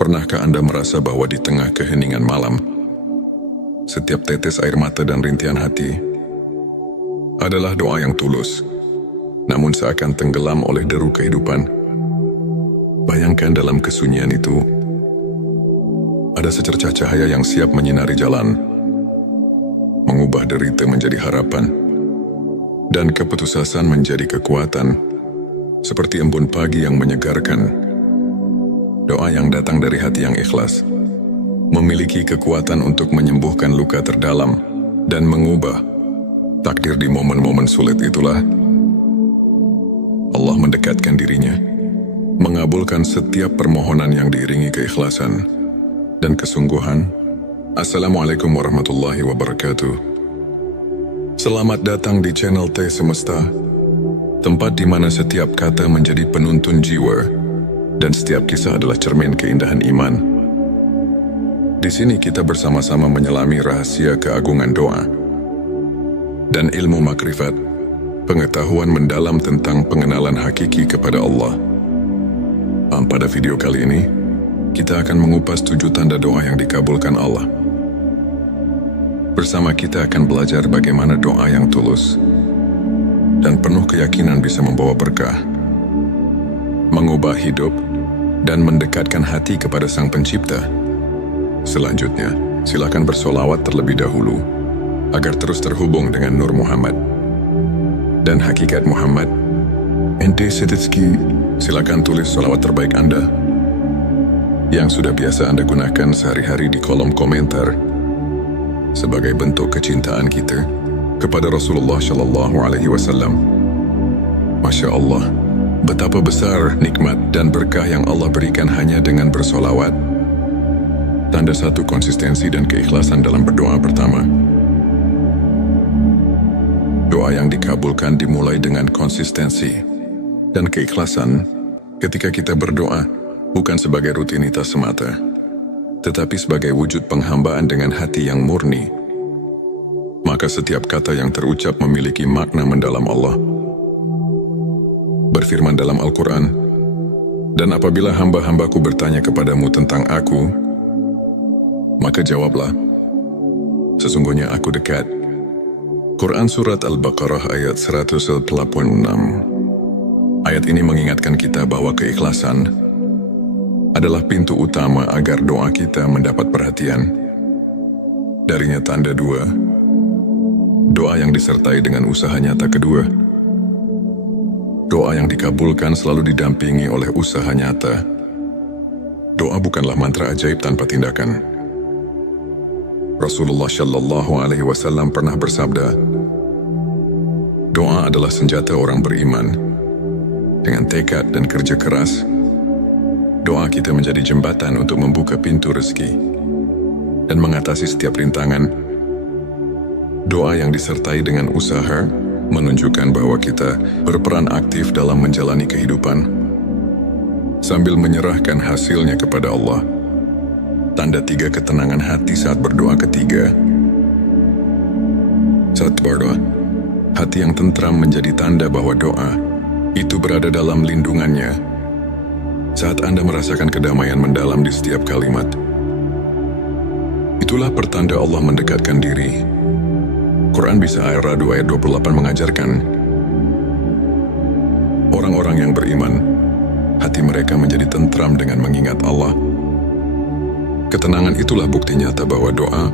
Pernahkah Anda merasa bahwa di tengah keheningan malam, setiap tetes air mata dan rintihan hati adalah doa yang tulus, namun seakan tenggelam oleh deru kehidupan? Bayangkan dalam kesunyian itu, ada secercah cahaya yang siap menyinari jalan, mengubah derita menjadi harapan, dan keputusasaan menjadi kekuatan, seperti embun pagi yang menyegarkan. Doa yang datang dari hati yang ikhlas memiliki kekuatan untuk menyembuhkan luka terdalam dan mengubah takdir di momen-momen sulit. Itulah Allah mendekatkan dirinya, mengabulkan setiap permohonan yang diiringi keikhlasan dan kesungguhan. Assalamualaikum warahmatullahi wabarakatuh. Selamat datang di channel T Semesta, tempat di mana setiap kata menjadi penuntun jiwa dan setiap kisah adalah cermin keindahan iman. Di sini kita bersama-sama menyelami rahasia keagungan doa dan ilmu makrifat, pengetahuan mendalam tentang pengenalan hakiki kepada Allah. Pada video kali ini, kita akan mengupas 7 tanda doa yang dikabulkan Allah. Bersama kita akan belajar bagaimana doa yang tulus dan penuh keyakinan bisa membawa berkah, mengubah hidup, dan mendekatkan hati kepada Sang Pencipta. Selanjutnya, silakan bersolawat terlebih dahulu, agar terus terhubung dengan Nur Muhammad dan hakikat Muhammad. Ente Setitski, silakan tulis solawat terbaik Anda yang sudah biasa Anda gunakan sehari-hari di kolom komentar sebagai bentuk kecintaan kita kepada Rasulullah Shallallahu Alaihi Wasallam. Masya Allah, betapa besar nikmat dan berkah yang Allah berikan hanya dengan bersolawat. Tanda 1 konsistensi dan keikhlasan dalam berdoa. Pertama, doa yang dikabulkan dimulai dengan konsistensi dan keikhlasan. Ketika kita berdoa bukan sebagai rutinitas semata, tetapi sebagai wujud penghambaan dengan hati yang murni, maka setiap kata yang terucap memiliki makna mendalam. Allah berfirman dalam Al-Quran, "Dan apabila hamba-hambaku bertanya kepadamu tentang aku, maka jawablah, sesungguhnya aku dekat." Quran Surat Al-Baqarah ayat 186. Ayat ini mengingatkan kita bahwa keikhlasan adalah pintu utama agar doa kita mendapat perhatian. Darinya tanda 2, doa yang disertai dengan usaha nyata. Kedua, doa yang dikabulkan selalu didampingi oleh usaha nyata. Doa bukanlah mantra ajaib tanpa tindakan. Rasulullah Shallallahu Alaihi Wasallam pernah bersabda, doa adalah senjata orang beriman. Dengan tekad dan kerja keras, doa kita menjadi jembatan untuk membuka pintu rezeki dan mengatasi setiap rintangan. Doa yang disertai dengan usaha menunjukkan bahwa kita berperan aktif dalam menjalani kehidupan sambil menyerahkan hasilnya kepada Allah. Tanda 3 ketenangan hati saat berdoa. Ketiga, saat berdoa, hati yang tentram menjadi tanda bahwa doa itu berada dalam lindungannya. Saat Anda merasakan kedamaian mendalam di setiap kalimat, itulah pertanda Allah mendekatkan diri. Quran Bisa Ar-Ra'd ayat 28 mengajarkan, orang-orang yang beriman, hati mereka menjadi tentram dengan mengingat Allah. Ketenangan itulah bukti nyata bahwa doa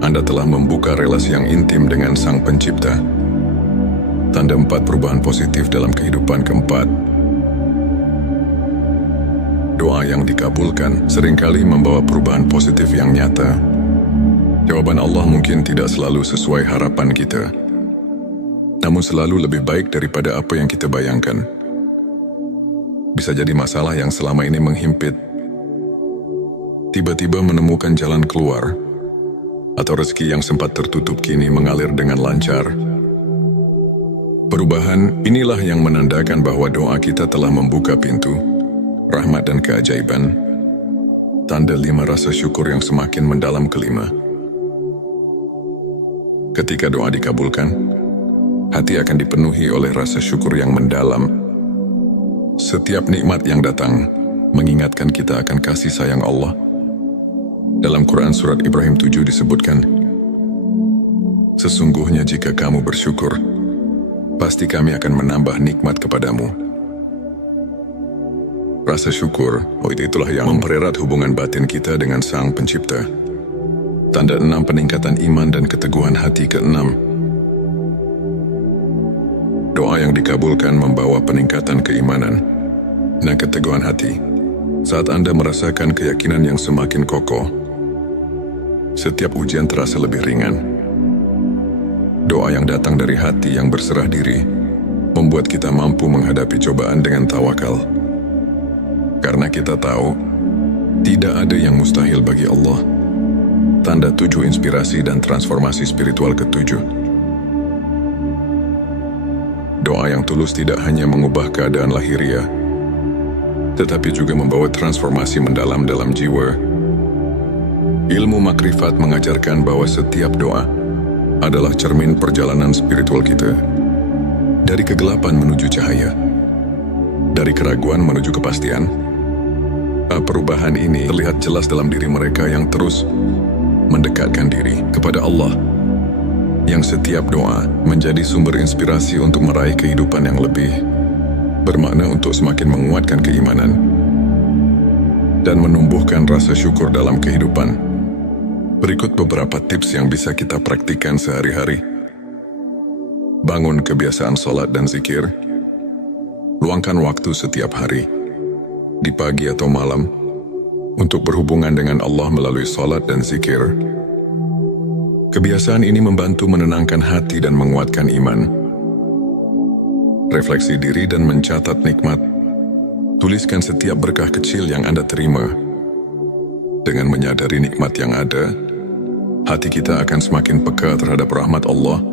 Anda telah membuka relasi yang intim dengan Sang Pencipta. Tanda 4 perubahan positif dalam kehidupan. Keempat, doa yang dikabulkan seringkali membawa perubahan positif yang nyata. Jawaban Allah mungkin tidak selalu sesuai harapan kita, namun selalu lebih baik daripada apa yang kita bayangkan. Bisa jadi masalah yang selama ini menghimpit tiba-tiba menemukan jalan keluar, atau rezeki yang sempat tertutup kini mengalir dengan lancar. Perubahan inilah yang menandakan bahwa doa kita telah membuka pintu rahmat dan keajaiban. Tanda 5 rasa syukur yang semakin mendalam. Kelima, ketika doa dikabulkan, hati akan dipenuhi oleh rasa syukur yang mendalam. Setiap nikmat yang datang mengingatkan kita akan kasih sayang Allah. Dalam Quran Surat Ibrahim 7 disebutkan, "Sesungguhnya jika kamu bersyukur, pasti kami akan menambah nikmat kepadamu." Rasa syukur, itulah yang mempererat hubungan batin kita dengan Sang Pencipta. Tanda 6 peningkatan iman dan keteguhan hati ke-6. Doa yang dikabulkan membawa peningkatan keimanan dan keteguhan hati. Saat Anda merasakan keyakinan yang semakin kokoh, setiap ujian terasa lebih ringan. Doa yang datang dari hati yang berserah diri membuat kita mampu menghadapi cobaan dengan tawakal. Karena kita tahu, tidak ada yang mustahil bagi Allah. Tanda 7 inspirasi dan transformasi spiritual ke-7. Doa yang tulus tidak hanya mengubah keadaan lahiriah, tetapi juga membawa transformasi mendalam dalam jiwa. Ilmu makrifat mengajarkan bahwa setiap doa adalah cermin perjalanan spiritual kita. Dari kegelapan menuju cahaya, dari keraguan menuju kepastian. Perubahan ini terlihat jelas dalam diri mereka yang terus mendekatkan diri kepada Allah, yang setiap doa menjadi sumber inspirasi untuk meraih kehidupan yang lebih bermakna, untuk semakin menguatkan keimanan dan menumbuhkan rasa syukur dalam kehidupan. Berikut beberapa tips yang bisa kita praktikkan sehari-hari. Bangun kebiasaan sholat dan zikir. Luangkan waktu setiap hari, di pagi atau malam, untuk berhubungan dengan Allah melalui sholat dan zikir. Kebiasaan ini membantu menenangkan hati dan menguatkan iman. Refleksi diri dan mencatat nikmat. Tuliskan setiap berkah kecil yang Anda terima. Dengan menyadari nikmat yang ada, hati kita akan semakin peka terhadap rahmat Allah,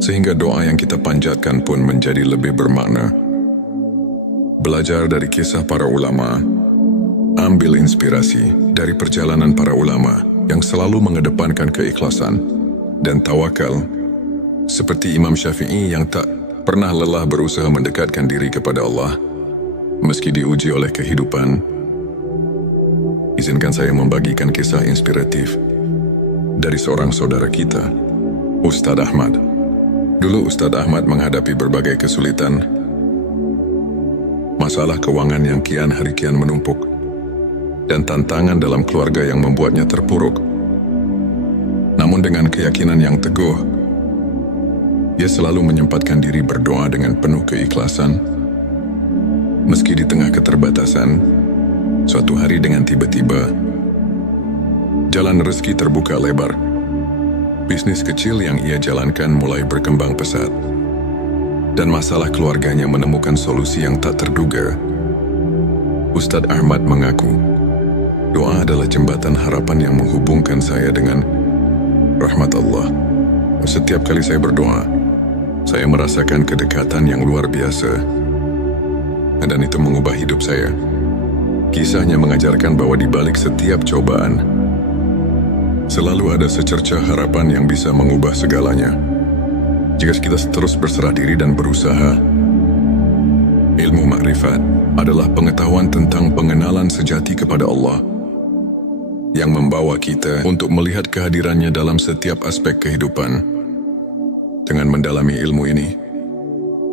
sehingga doa yang kita panjatkan pun menjadi lebih bermakna. Belajar dari kisah para ulama. Ambil inspirasi dari perjalanan para ulama yang selalu mengedepankan keikhlasan dan tawakal, seperti Imam Syafi'i yang tak pernah lelah berusaha mendekatkan diri kepada Allah meski diuji oleh kehidupan. Izinkan saya membagikan kisah inspiratif dari seorang saudara kita, Ustadz Ahmad. Dulu Ustadz Ahmad menghadapi berbagai kesulitan, masalah keuangan yang kian hari kian menumpuk, dan tantangan dalam keluarga yang membuatnya terpuruk. Namun dengan keyakinan yang teguh, ia selalu menyempatkan diri berdoa dengan penuh keikhlasan. Meski di tengah keterbatasan, suatu hari dengan tiba-tiba, jalan rezeki terbuka lebar. Bisnis kecil yang ia jalankan mulai berkembang pesat, dan masalah keluarganya menemukan solusi yang tak terduga. Ustadz Ahmad mengaku, doa adalah jembatan harapan yang menghubungkan saya dengan rahmat Allah. Setiap kali saya berdoa, saya merasakan kedekatan yang luar biasa, dan itu mengubah hidup saya. Kisahnya mengajarkan bahwa di balik setiap cobaan, selalu ada secercah harapan yang bisa mengubah segalanya. Jika kita terus berserah diri dan berusaha. Ilmu makrifat adalah pengetahuan tentang pengenalan sejati kepada Allah, yang membawa kita untuk melihat kehadirannya dalam setiap aspek kehidupan. Dengan mendalami ilmu ini,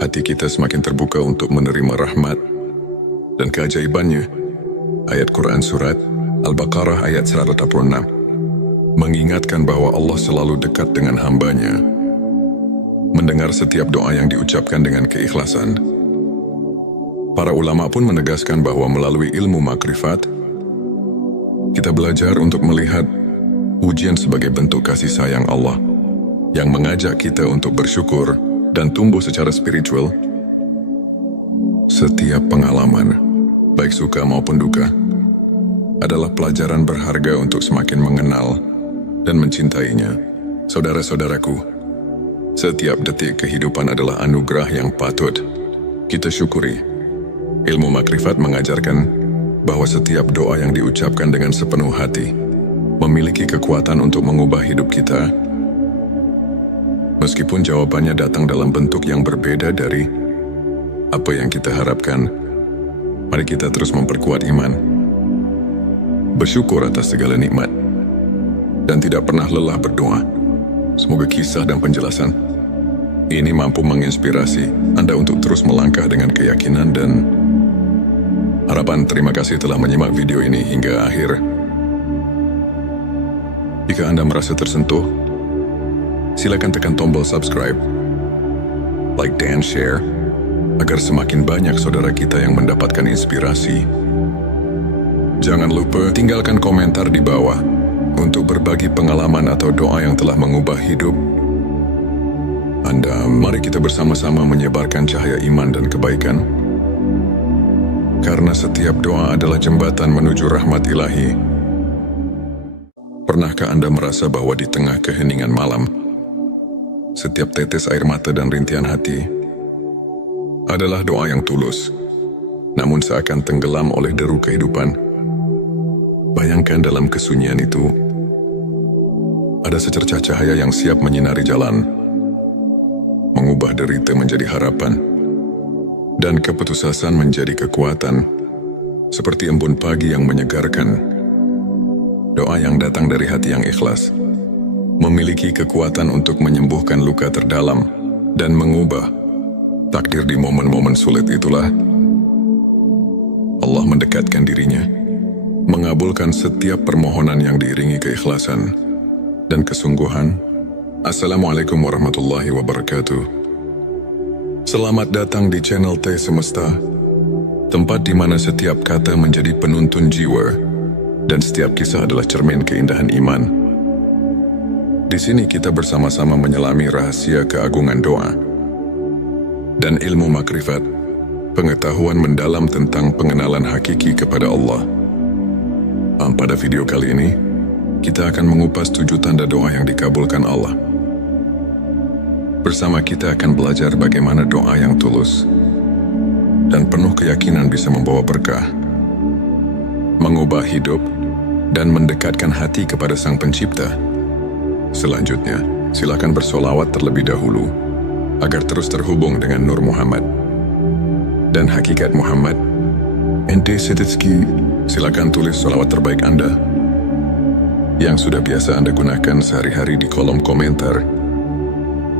hati kita semakin terbuka untuk menerima rahmat dan keajaibannya. Ayat Quran Surat Al-Baqarah ayat 186 mengingatkan bahwa Allah selalu dekat dengan hambanya, mendengar setiap doa yang diucapkan dengan keikhlasan. Para ulama pun menegaskan bahwa melalui ilmu makrifat, kita belajar untuk melihat ujian sebagai bentuk kasih sayang Allah yang mengajak kita untuk bersyukur dan tumbuh secara spiritual. Setiap pengalaman, baik suka maupun duka, adalah pelajaran berharga untuk semakin mengenal dan mencintainya. Saudara-saudaraku, setiap detik kehidupan adalah anugerah yang patut kita syukuri. Ilmu makrifat mengajarkan bahwa setiap doa yang diucapkan dengan sepenuh hati memiliki kekuatan untuk mengubah hidup kita. Meskipun jawabannya datang dalam bentuk yang berbeda dari apa yang kita harapkan, Mari kita terus memperkuat iman, bersyukur atas segala nikmat, dan tidak pernah lelah berdoa. Semoga kisah dan penjelasan ini mampu menginspirasi Anda untuk terus melangkah dengan keyakinan dan harapan. Terima kasih telah menyimak video ini hingga akhir. Jika Anda merasa tersentuh, silakan tekan tombol subscribe, like dan share, agar semakin banyak saudara kita yang mendapatkan inspirasi. Jangan lupa tinggalkan komentar di bawah untuk berbagi pengalaman atau doa yang telah mengubah hidup Anda. Mari kita bersama-sama menyebarkan cahaya iman dan kebaikan, karena setiap doa adalah jembatan menuju rahmat ilahi. Pernahkah Anda merasa bahwa di tengah keheningan malam, setiap tetes air mata dan rintihan hati adalah doa yang tulus, namun seakan tenggelam oleh deru kehidupan? Bayangkan dalam kesunyian itu, ada secercah cahaya yang siap menyinari jalan, mengubah derita menjadi harapan, dan keputusasaan menjadi kekuatan, seperti embun pagi yang menyegarkan. Doa yang datang dari hati yang ikhlas memiliki kekuatan untuk menyembuhkan luka terdalam dan mengubah takdir. Di momen-momen sulit itulah Allah mendekatkan dirinya, mengabulkan setiap permohonan yang diiringi keikhlasan dan kesungguhan. Assalamualaikum warahmatullahi wabarakatuh. Selamat datang di channel T Semesta, tempat di mana setiap kata menjadi penuntun jiwa dan setiap kisah adalah cermin keindahan iman. Di sini kita bersama-sama menyelami rahasia keagungan doa dan ilmu makrifat, pengetahuan mendalam tentang pengenalan hakiki kepada Allah. Pada video kali ini, kita akan mengupas 7 tanda doa yang dikabulkan Allah. Bersama kita akan belajar bagaimana doa yang tulus dan penuh keyakinan bisa membawa berkah, mengubah hidup, dan mendekatkan hati kepada Sang Pencipta. Selanjutnya, silakan bersolawat terlebih dahulu agar terus terhubung dengan Nur Muhammad dan hakikat Muhammad. Ente Setitski, silakan tulis solawat terbaik Anda yang sudah biasa Anda gunakan sehari-hari di kolom komentar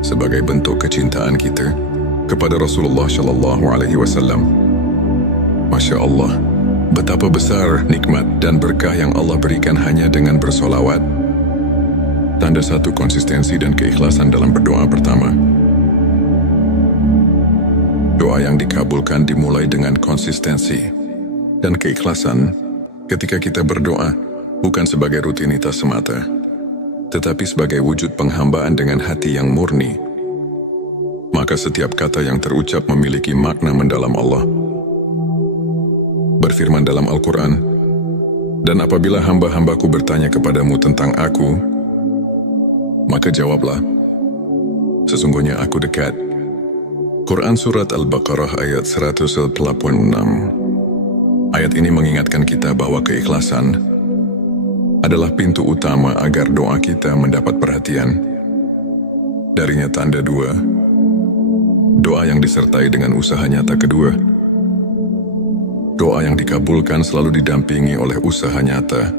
sebagai bentuk kecintaan kita kepada Rasulullah Shallallahu Alaihi Wasallam. Masya Allah, betapa besar nikmat dan berkah yang Allah berikan hanya dengan bersolawat. Tanda satu konsistensi dan keikhlasan dalam berdoa. Pertama, doa yang dikabulkan dimulai dengan konsistensi dan keikhlasan. Ketika kita berdoa bukan sebagai rutinitas semata, tetapi sebagai wujud penghambaan dengan hati yang murni, maka setiap kata yang terucap memiliki makna mendalam. Allah berfirman dalam Al-Quran, "Dan apabila hamba-hambaku bertanya kepadamu tentang aku, maka jawablah, sesungguhnya aku dekat." Quran Surat Al-Baqarah ayat 186. Ayat ini mengingatkan kita bahwa keikhlasan adalah pintu utama agar doa kita mendapat perhatian. Darinya tanda 2, doa yang disertai dengan usaha nyata. Kedua, doa yang dikabulkan selalu didampingi oleh usaha nyata.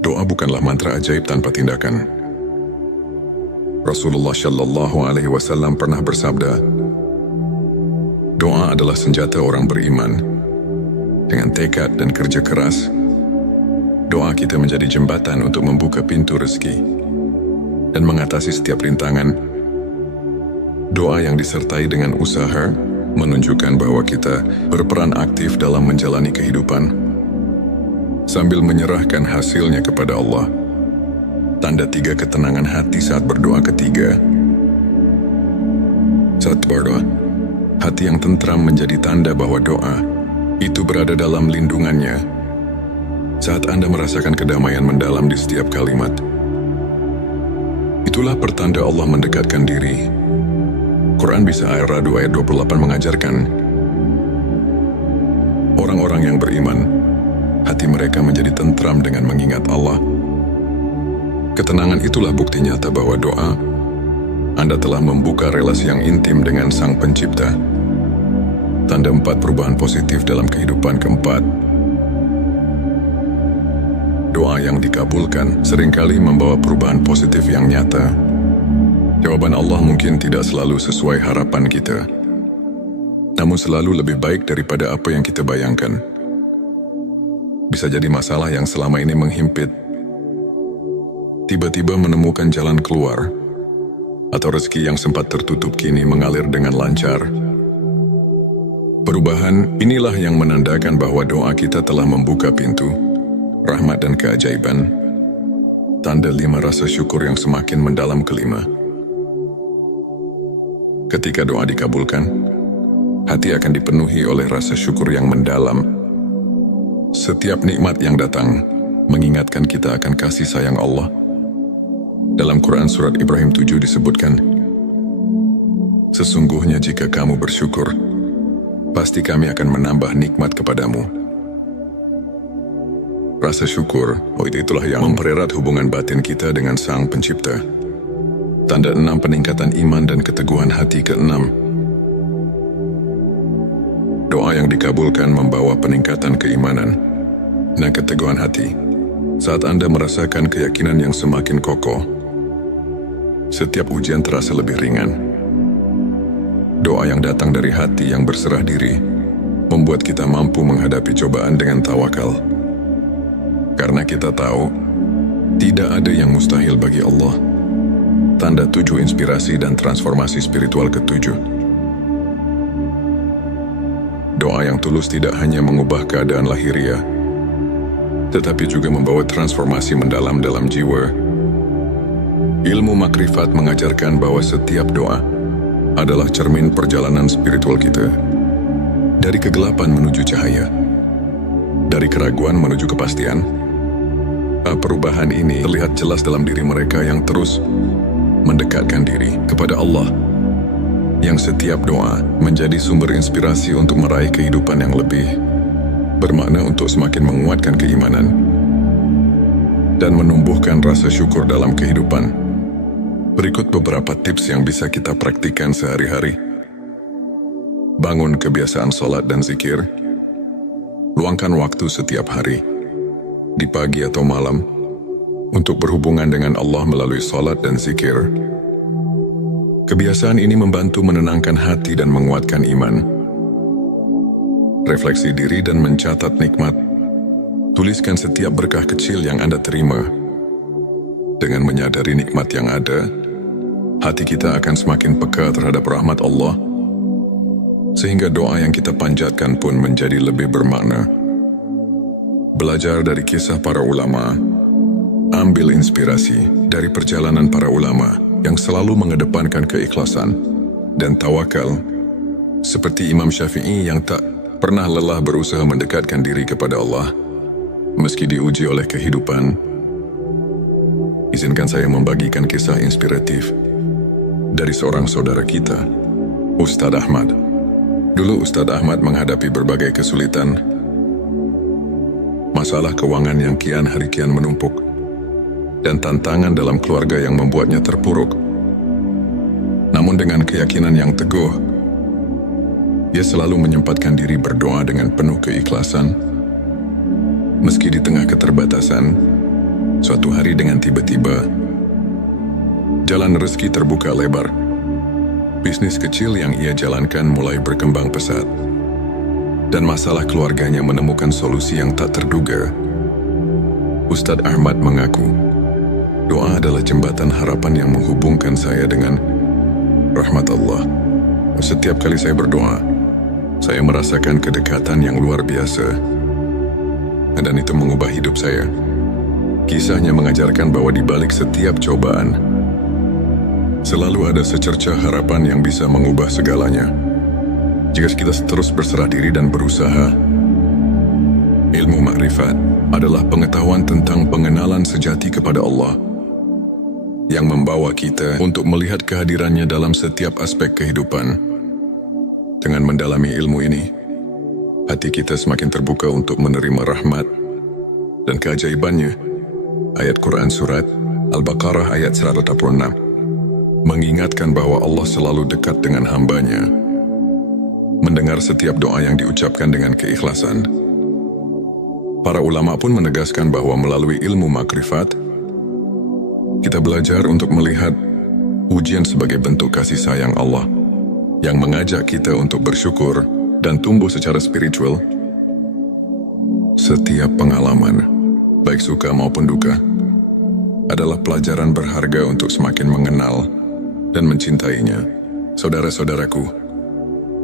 Doa bukanlah mantra ajaib tanpa tindakan. Rasulullah Shallallahu Alaihi Wasallam pernah bersabda, doa adalah senjata orang beriman. Dengan tekad dan kerja keras, doa kita menjadi jembatan untuk membuka pintu rezeki dan mengatasi setiap rintangan. Doa yang disertai dengan usaha menunjukkan bahwa kita berperan aktif dalam menjalani kehidupan sambil menyerahkan hasilnya kepada Allah. Tanda 3 ketenangan hati saat berdoa. Ketiga, saat berdoa, hati yang tentram menjadi tanda bahwa doa itu berada dalam lindungannya. Saat Anda merasakan kedamaian mendalam di setiap kalimat, itulah pertanda Allah mendekatkan diri. Quran Bisa Ar-Ra'd ayat 28 mengajarkan, orang-orang yang beriman, hati mereka menjadi tentram dengan mengingat Allah. Ketenangan itulah bukti nyata bahwa doa Anda telah membuka relasi yang intim dengan Sang Pencipta. tanda 4 perubahan positif dalam kehidupan. Keempat, doa yang dikabulkan seringkali membawa perubahan positif yang nyata. Jawaban Allah mungkin tidak selalu sesuai harapan kita, namun selalu lebih baik daripada apa yang kita bayangkan. Bisa jadi masalah yang selama ini menghimpit tiba-tiba menemukan jalan keluar, atau rezeki yang sempat tertutup kini mengalir dengan lancar. Perubahan inilah yang menandakan bahwa doa kita telah membuka pintu rahmat dan keajaiban. Tanda 5 rasa syukur yang semakin mendalam. Kelima, ketika doa dikabulkan, hati akan dipenuhi oleh rasa syukur yang mendalam. Setiap nikmat yang datang mengingatkan kita akan kasih sayang Allah. Dalam Quran Surat Ibrahim 7 disebutkan, sesungguhnya jika kamu bersyukur, pasti kami akan menambah nikmat kepadamu. Rasa syukur, itulah yang mempererat hubungan batin kita dengan Sang Pencipta. Tanda 6 peningkatan iman dan keteguhan hati. Keenam, doa yang dikabulkan membawa peningkatan keimanan dan keteguhan hati. Saat Anda merasakan keyakinan yang semakin kokoh, setiap ujian terasa lebih ringan. Doa yang datang dari hati yang berserah diri membuat kita mampu menghadapi cobaan dengan tawakal. Karena kita tahu, tidak ada yang mustahil bagi Allah. Tanda 7 inspirasi dan transformasi spiritual. Ketujuh, doa yang tulus tidak hanya mengubah keadaan lahiriah, tetapi juga membawa transformasi mendalam dalam jiwa. Ilmu makrifat mengajarkan bahwa setiap doa adalah cermin perjalanan spiritual kita. Dari kegelapan menuju cahaya, dari keraguan menuju kepastian. Perubahan ini terlihat jelas dalam diri mereka yang terus mendekatkan diri kepada Allah, yang setiap doa menjadi sumber inspirasi untuk meraih kehidupan yang lebih bermakna, untuk semakin menguatkan keimanan dan menumbuhkan rasa syukur dalam kehidupan. Berikut beberapa tips yang bisa kita praktikkan sehari-hari. Bangun kebiasaan sholat dan zikir. Luangkan waktu setiap hari, di pagi atau malam, untuk berhubungan dengan Allah melalui sholat dan zikir. Kebiasaan ini membantu menenangkan hati dan menguatkan iman. Refleksi diri dan mencatat nikmat. Tuliskan setiap berkah kecil yang Anda terima. Dengan menyadari nikmat yang ada, hati kita akan semakin peka terhadap rahmat Allah, sehingga doa yang kita panjatkan pun menjadi lebih bermakna. Belajar dari kisah para ulama. Ambil inspirasi dari perjalanan para ulama yang selalu mengedepankan keikhlasan dan tawakal, seperti Imam Syafi'i yang tak pernah lelah berusaha mendekatkan diri kepada Allah meski diuji oleh kehidupan. Izinkan saya membagikan kisah inspiratif dari seorang saudara kita, Ustadz Ahmad. Dulu Ustadz Ahmad menghadapi berbagai kesulitan, masalah keuangan yang kian hari kian menumpuk, dan tantangan dalam keluarga yang membuatnya terpuruk. Namun dengan keyakinan yang teguh, dia selalu menyempatkan diri berdoa dengan penuh keikhlasan. Meski di tengah keterbatasan, suatu hari dengan tiba-tiba, jalan rezeki terbuka lebar. Bisnis kecil yang ia jalankan mulai berkembang pesat, dan masalah keluarganya menemukan solusi yang tak terduga. Ustadz Ahmad mengaku, doa adalah jembatan harapan yang menghubungkan saya dengan rahmat Allah. Setiap kali saya berdoa, saya merasakan kedekatan yang luar biasa, dan itu mengubah hidup saya. Kisahnya mengajarkan bahwa di balik setiap cobaan, selalu ada secercah harapan yang bisa mengubah segalanya. Jika kita terus berserah diri dan berusaha. Ilmu makrifat adalah pengetahuan tentang pengenalan sejati kepada Allah, yang membawa kita untuk melihat kehadirannya dalam setiap aspek kehidupan. Dengan mendalami ilmu ini, hati kita semakin terbuka untuk menerima rahmat dan keajaibannya. Ayat Quran Surat Al-Baqarah ayat 186 mengingatkan bahwa Allah selalu dekat dengan hambanya. mendengar setiap doa yang diucapkan dengan keikhlasan. Para ulama pun menegaskan bahwa melalui ilmu makrifat, kita belajar untuk melihat ujian sebagai bentuk kasih sayang Allah yang mengajak kita untuk bersyukur dan tumbuh secara spiritual. Setiap pengalaman, baik suka maupun duka, adalah pelajaran berharga untuk semakin mengenal dan mencintainya. Saudara-saudaraku,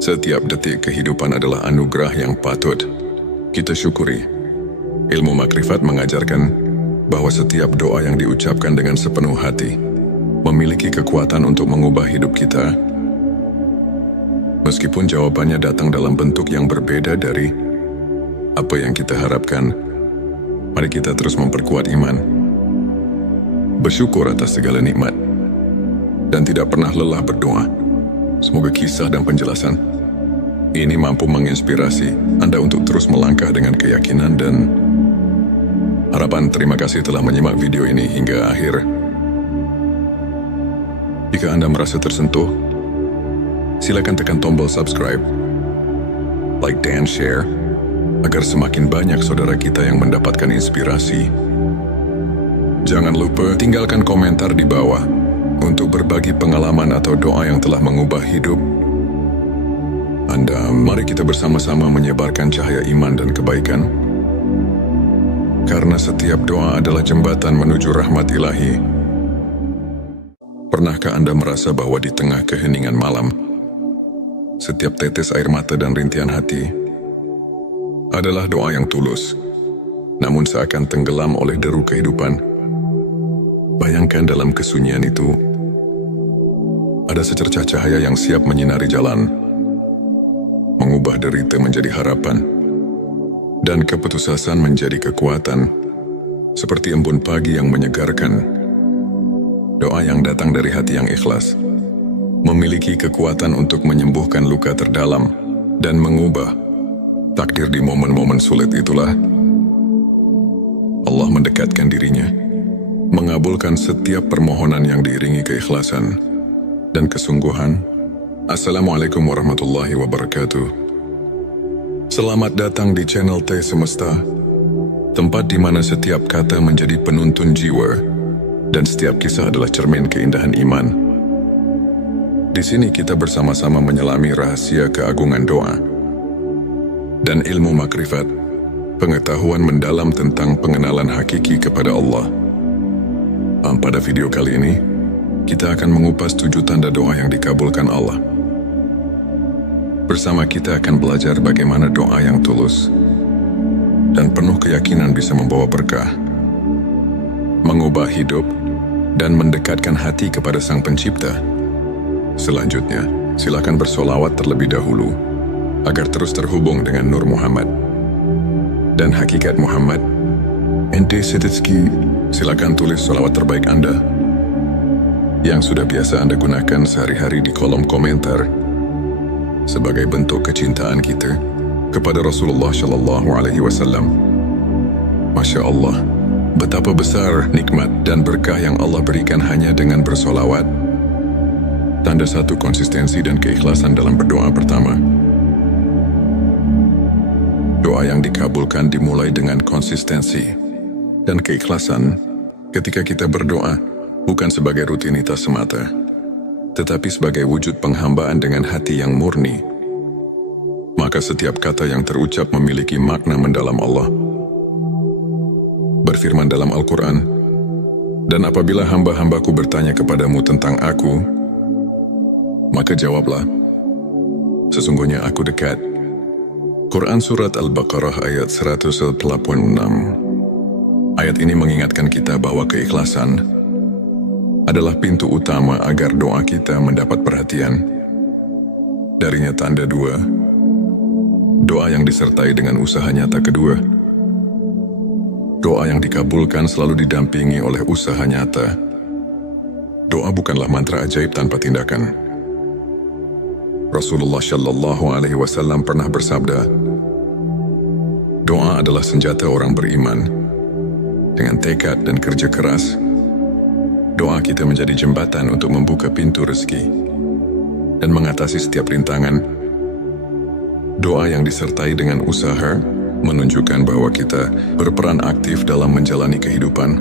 setiap detik kehidupan adalah anugerah yang patut kita syukuri. Ilmu makrifat mengajarkan bahwa setiap doa yang diucapkan dengan sepenuh hati memiliki kekuatan untuk mengubah hidup kita. Meskipun jawabannya datang dalam bentuk yang berbeda dari apa yang kita harapkan, mari kita terus memperkuat iman, bersyukur atas segala nikmat, dan tidak pernah lelah berdoa. Semoga kisah dan penjelasan ini mampu menginspirasi Anda untuk terus melangkah dengan keyakinan dan harapan. Terima kasih telah menyimak video ini hingga akhir. Jika Anda merasa tersentuh, silakan tekan tombol subscribe, like dan share, agar semakin banyak saudara kita yang mendapatkan inspirasi. Jangan lupa tinggalkan komentar di bawah untuk berbagi pengalaman atau doa yang telah mengubah hidup Anda. Mari kita bersama-sama menyebarkan cahaya iman dan kebaikan, karena setiap doa adalah jembatan menuju rahmat ilahi. Pernahkah Anda merasa bahwa di tengah keheningan malam, setiap tetes air mata dan rintihan hati adalah doa yang tulus, namun seakan tenggelam oleh deru kehidupan? Bayangkan dalam kesunyian itu, ada secercah cahaya yang siap menyinari jalan, mengubah derita menjadi harapan, dan keputusasaan menjadi kekuatan, seperti embun pagi yang menyegarkan. Doa yang datang dari hati yang ikhlas memiliki kekuatan untuk menyembuhkan luka terdalam dan mengubah takdir. Di momen-momen sulit itulah Allah mendekatkan dirinya, mengabulkan setiap permohonan yang diiringi keikhlasan dan kesungguhan. Assalamualaikum warahmatullahi wabarakatuh. Selamat datang di channel T Semesta, tempat di mana setiap kata menjadi penuntun jiwa dan setiap kisah adalah cermin keindahan iman. Di sini kita bersama-sama menyelami rahasia keagungan doa dan ilmu makrifat, pengetahuan mendalam tentang pengenalan hakiki kepada Allah. Pada video kali ini, kita akan mengupas 7 tanda doa yang dikabulkan Allah. Bersama kita akan belajar bagaimana doa yang tulus dan penuh keyakinan bisa membawa berkah, mengubah hidup, dan mendekatkan hati kepada Sang Pencipta. Selanjutnya, silakan bersolawat terlebih dahulu agar terus terhubung dengan Nur Muhammad dan hakikat Muhammad. Ente Setitski, silakan tulis solawat terbaik Anda yang sudah biasa Anda gunakan sehari-hari di kolom komentar sebagai bentuk kecintaan kita kepada Rasulullah Shallallahu Alaihi Wasallam. Masya Allah, betapa besar nikmat dan berkah yang Allah berikan hanya dengan bersolawat. Tanda 1 konsistensi dan keikhlasan dalam berdoa. Pertama, doa yang dikabulkan dimulai dengan konsistensi dan keikhlasan. Ketika kita berdoa, bukan sebagai rutinitas semata, tetapi sebagai wujud penghambaan dengan hati yang murni, maka setiap kata yang terucap memiliki makna mendalam. Allah berfirman dalam Al-Quran, "Dan apabila hamba-hambaku bertanya kepadamu tentang aku, maka jawablah, sesungguhnya aku dekat." Quran Surat Al-Baqarah ayat 186. Ayat ini mengingatkan kita bahwa keikhlasan adalah pintu utama agar doa kita mendapat perhatian. Darinya tanda 2, doa yang disertai dengan usaha nyata. Kedua, doa yang dikabulkan selalu didampingi oleh usaha nyata. Doa bukanlah mantra ajaib tanpa tindakan. Rasulullah Shallallahu Alaihi Wasallam pernah bersabda, doa adalah senjata orang beriman. Dengan tekad dan kerja keras, doa kita menjadi jembatan untuk membuka pintu rezeki dan mengatasi setiap rintangan. Doa yang disertai dengan usaha menunjukkan bahwa kita berperan aktif dalam menjalani kehidupan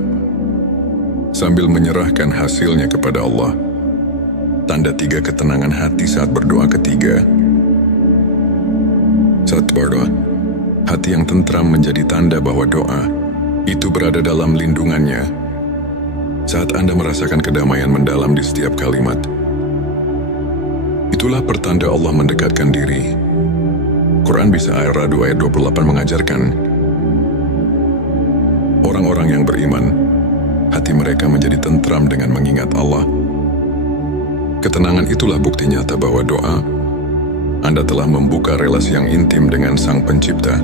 sambil menyerahkan hasilnya kepada Allah. Tanda 3 ketenangan hati saat berdoa ketiga. Saat berdoa, hati yang tentram menjadi tanda bahwa doa itu berada dalam lindungannya. Saat Anda merasakan kedamaian mendalam di setiap kalimat, itulah pertanda Allah mendekatkan diri. Quran Bisa Ar-Ra'd ayat 28 mengajarkan, orang-orang yang beriman, hati mereka menjadi tentram dengan mengingat Allah. Ketenangan itulah bukti nyata bahwa doa Anda telah membuka relasi yang intim dengan Sang Pencipta.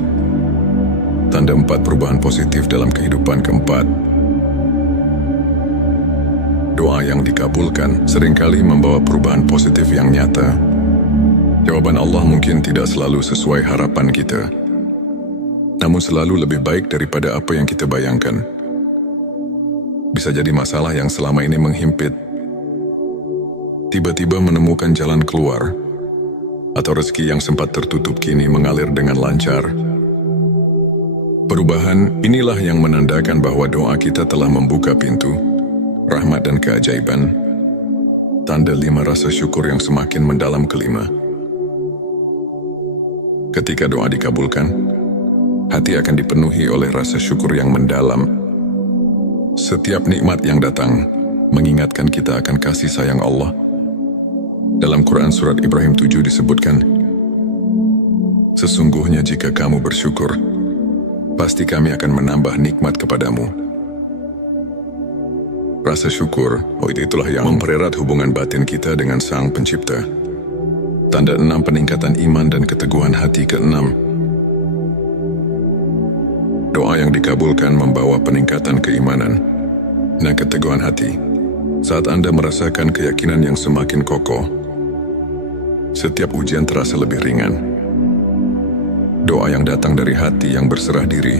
Tanda 4 perubahan positif dalam kehidupan. Keempat, doa yang dikabulkan seringkali membawa perubahan positif yang nyata. Jawaban Allah mungkin tidak selalu sesuai harapan kita, namun selalu lebih baik daripada apa yang kita bayangkan. Bisa jadi masalah yang selama ini menghimpit tiba-tiba menemukan jalan keluar, atau rezeki yang sempat tertutup kini mengalir dengan lancar. Perubahan inilah yang menandakan bahwa doa kita telah membuka pintu rahmat dan keajaiban. Tanda 5 rasa syukur yang semakin mendalam. Kelima, ketika doa dikabulkan, hati akan dipenuhi oleh rasa syukur yang mendalam. Setiap nikmat yang datang mengingatkan kita akan kasih sayang Allah. Dalam Quran Surat Ibrahim 7 disebutkan, sesungguhnya jika kamu bersyukur, pasti kami akan menambah nikmat kepadamu. Rasa syukur, itulah yang mempererat hubungan batin kita dengan Sang Pencipta. Tanda 6 peningkatan iman dan keteguhan hati. Keenam, doa yang dikabulkan membawa peningkatan keimanan dan keteguhan hati. Saat Anda merasakan keyakinan yang semakin kokoh, setiap ujian terasa lebih ringan. Doa yang datang dari hati yang berserah diri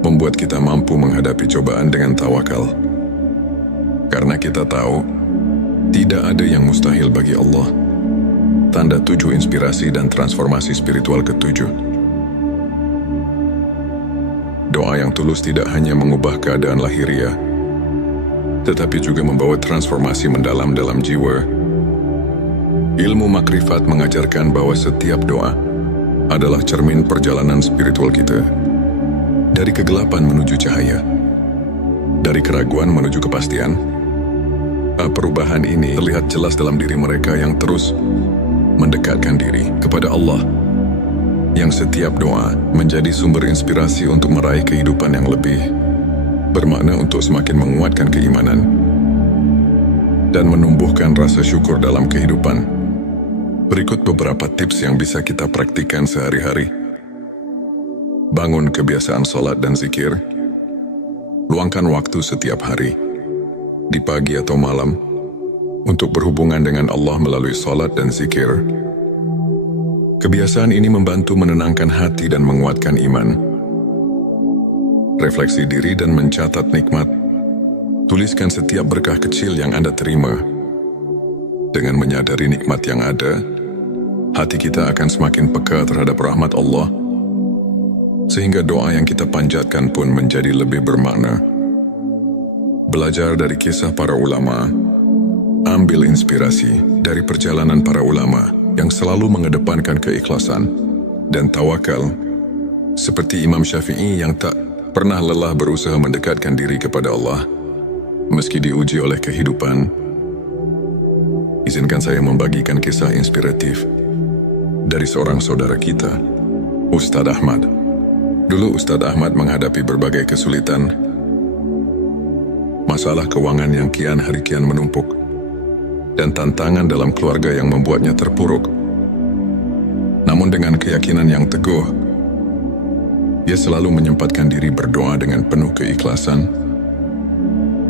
membuat kita mampu menghadapi cobaan dengan tawakal. Karena kita tahu, tidak ada yang mustahil bagi Allah. Tanda 7 inspirasi dan transformasi spiritual. Ketujuh, doa yang tulus tidak hanya mengubah keadaan lahiriah, tetapi juga membawa transformasi mendalam dalam jiwa. Ilmu makrifat mengajarkan bahwa setiap doa adalah cermin perjalanan spiritual kita. Dari kegelapan menuju cahaya, dari keraguan menuju kepastian. Perubahan ini terlihat jelas dalam diri mereka yang terus mendekatkan diri kepada Allah, yang setiap doa menjadi sumber inspirasi untuk meraih kehidupan yang lebih bermakna, untuk semakin menguatkan keimanan dan menumbuhkan rasa syukur dalam kehidupan. Berikut beberapa tips yang bisa kita praktikkan sehari-hari. Bangun kebiasaan sholat dan zikir. Luangkan waktu setiap hari, di pagi atau malam, untuk berhubungan dengan Allah melalui sholat dan zikir. Kebiasaan ini membantu menenangkan hati dan menguatkan iman. Refleksi diri dan mencatat nikmat. Tuliskan setiap berkah kecil yang Anda terima. Dengan menyadari nikmat yang ada, hati kita akan semakin peka terhadap rahmat Allah, sehingga doa yang kita panjatkan pun menjadi lebih bermakna. Belajar dari kisah para ulama. Ambil inspirasi dari perjalanan para ulama yang selalu mengedepankan keikhlasan dan tawakal, seperti Imam Syafi'i yang tak pernah lelah berusaha mendekatkan diri kepada Allah meski diuji oleh kehidupan. Izinkan saya membagikan kisah inspiratif dari seorang saudara kita, Ustadz Ahmad. Dulu Ustadz Ahmad menghadapi berbagai kesulitan, masalah keuangan yang kian hari kian menumpuk, dan tantangan dalam keluarga yang membuatnya terpuruk. Namun dengan keyakinan yang teguh, ia selalu menyempatkan diri berdoa dengan penuh keikhlasan.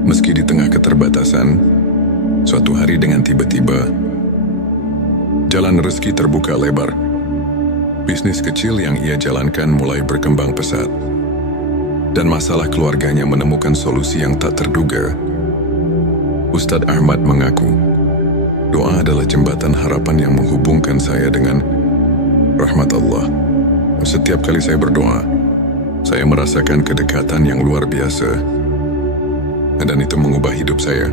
Meski di tengah keterbatasan, suatu hari dengan tiba-tiba, jalan rezeki terbuka lebar. Bisnis kecil yang ia jalankan mulai berkembang pesat, dan masalah keluarganya menemukan solusi yang tak terduga. Ustadz Ahmad mengaku, doa adalah jembatan harapan yang menghubungkan saya dengan rahmat Allah. Setiap kali saya berdoa, saya merasakan kedekatan yang luar biasa. Dan itu mengubah hidup saya.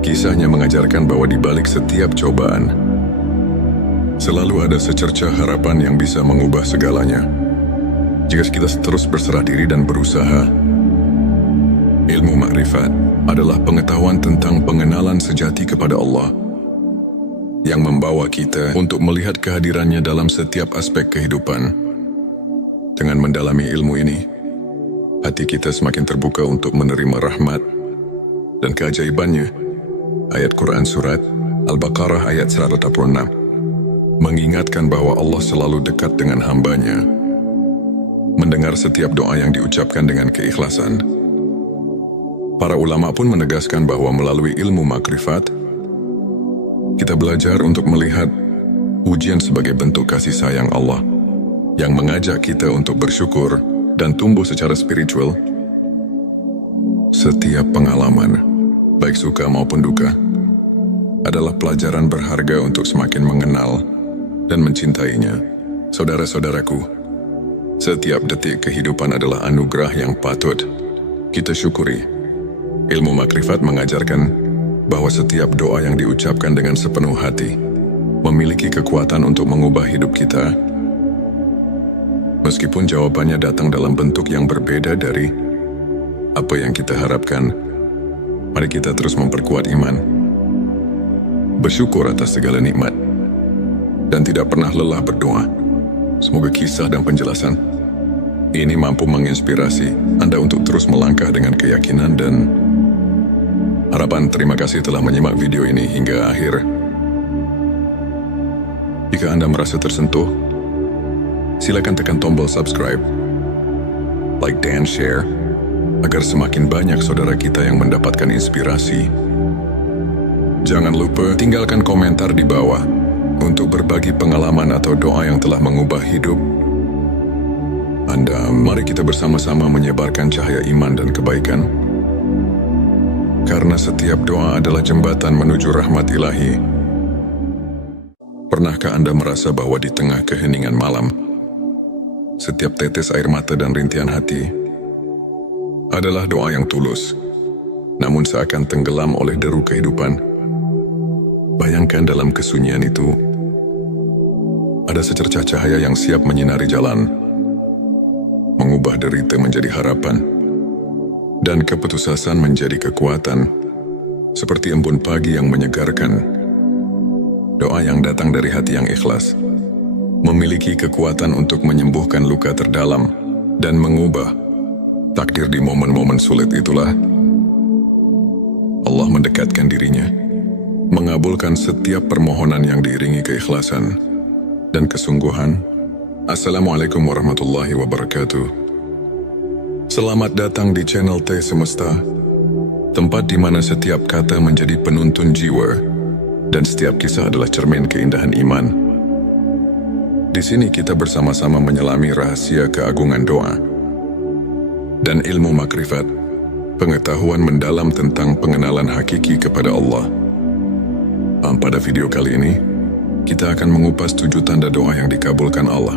Kisahnya mengajarkan bahwa di balik setiap cobaan, selalu ada secercah harapan yang bisa mengubah segalanya. Jika kita terus berserah diri dan berusaha. Ilmu makrifat adalah pengetahuan tentang pengenalan sejati kepada Allah yang membawa kita untuk melihat kehadirannya dalam setiap aspek kehidupan. Dengan mendalami ilmu ini, hati kita semakin terbuka untuk menerima rahmat dan keajaibannya. Ayat Quran Surat Al-Baqarah ayat 186 mengingatkan bahwa Allah selalu dekat dengan hambanya, mendengar setiap doa yang diucapkan dengan keikhlasan. Para ulama pun menegaskan bahwa melalui ilmu makrifat, kita belajar untuk melihat ujian sebagai bentuk kasih sayang Allah yang mengajak kita untuk bersyukur dan tumbuh secara spiritual. Setiap pengalaman, baik suka maupun duka, adalah pelajaran berharga untuk semakin mengenal dan mencintainya. Saudara-saudaraku, setiap detik kehidupan adalah anugerah yang patut kita syukuri. Ilmu makrifat mengajarkan bahwa setiap doa yang diucapkan dengan sepenuh hati memiliki kekuatan untuk mengubah hidup kita. Meskipun jawabannya datang dalam bentuk yang berbeda dari apa yang kita harapkan, mari kita terus memperkuat iman, bersyukur atas segala nikmat, dan tidak pernah lelah berdoa. Semoga kisah dan penjelasan ini mampu menginspirasi Anda untuk terus melangkah dengan keyakinan dan harapan. Terima kasih telah menyimak video ini hingga akhir. Jika Anda merasa tersentuh, silakan tekan tombol subscribe, like dan share, agar semakin banyak saudara kita yang mendapatkan inspirasi. Jangan lupa tinggalkan komentar di bawah untuk berbagi pengalaman atau doa yang telah mengubah hidup Anda. Mari kita bersama-sama menyebarkan cahaya iman dan kebaikan. Karena setiap doa adalah jembatan menuju rahmat ilahi. Pernahkah Anda merasa bahwa di tengah keheningan malam, setiap tetes air mata dan rintihan hati adalah doa yang tulus, namun seakan tenggelam oleh deru kehidupan? Bayangkan dalam kesunyian itu, ada secercah cahaya yang siap menyinari jalan, mengubah derita menjadi harapan, dan keputusasaan menjadi kekuatan, seperti embun pagi yang menyegarkan. Doa yang datang dari hati yang ikhlas memiliki kekuatan untuk menyembuhkan luka terdalam dan mengubah takdir. Di momen-momen sulit itulah Allah mendekatkan dirinya, mengabulkan setiap permohonan yang diiringi keikhlasan dan kesungguhan. Assalamualaikum warahmatullahi wabarakatuh. Selamat datang di channel T Semesta, tempat di mana setiap kata menjadi penuntun jiwa dan setiap kisah adalah cermin keindahan iman. Di sini kita bersama-sama menyelami rahasia keagungan doa dan ilmu makrifat, pengetahuan mendalam tentang pengenalan hakiki kepada Allah. Pada video kali ini, kita akan mengupas 7 tanda doa yang dikabulkan Allah.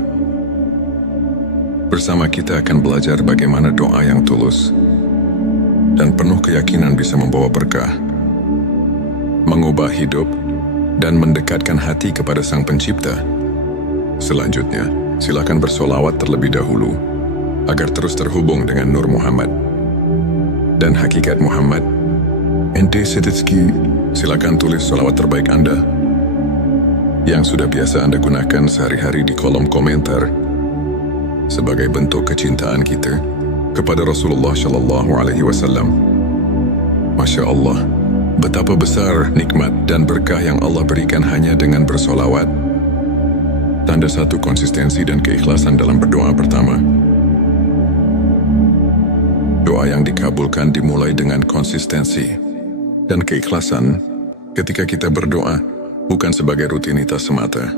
Bersama kita akan belajar bagaimana doa yang tulus dan penuh keyakinan bisa membawa berkah, mengubah hidup, dan mendekatkan hati kepada Sang Pencipta. Selanjutnya, silakan bersolawat terlebih dahulu agar terus terhubung dengan Nur Muhammad dan hakikat Muhammad. Ente Setitski, silakan tulis solawat terbaik Anda yang sudah biasa Anda gunakan sehari-hari di kolom komentar sebagai bentuk kecintaan kita kepada Rasulullah Shallallahu Alaihi Wasallam. Masya Allah, betapa besar nikmat dan berkah yang Allah berikan hanya dengan bersolawat. Tanda satu konsistensi dan keikhlasan dalam berdoa. Pertama, doa yang dikabulkan dimulai dengan konsistensi dan keikhlasan. Ketika kita berdoa, bukan sebagai rutinitas semata,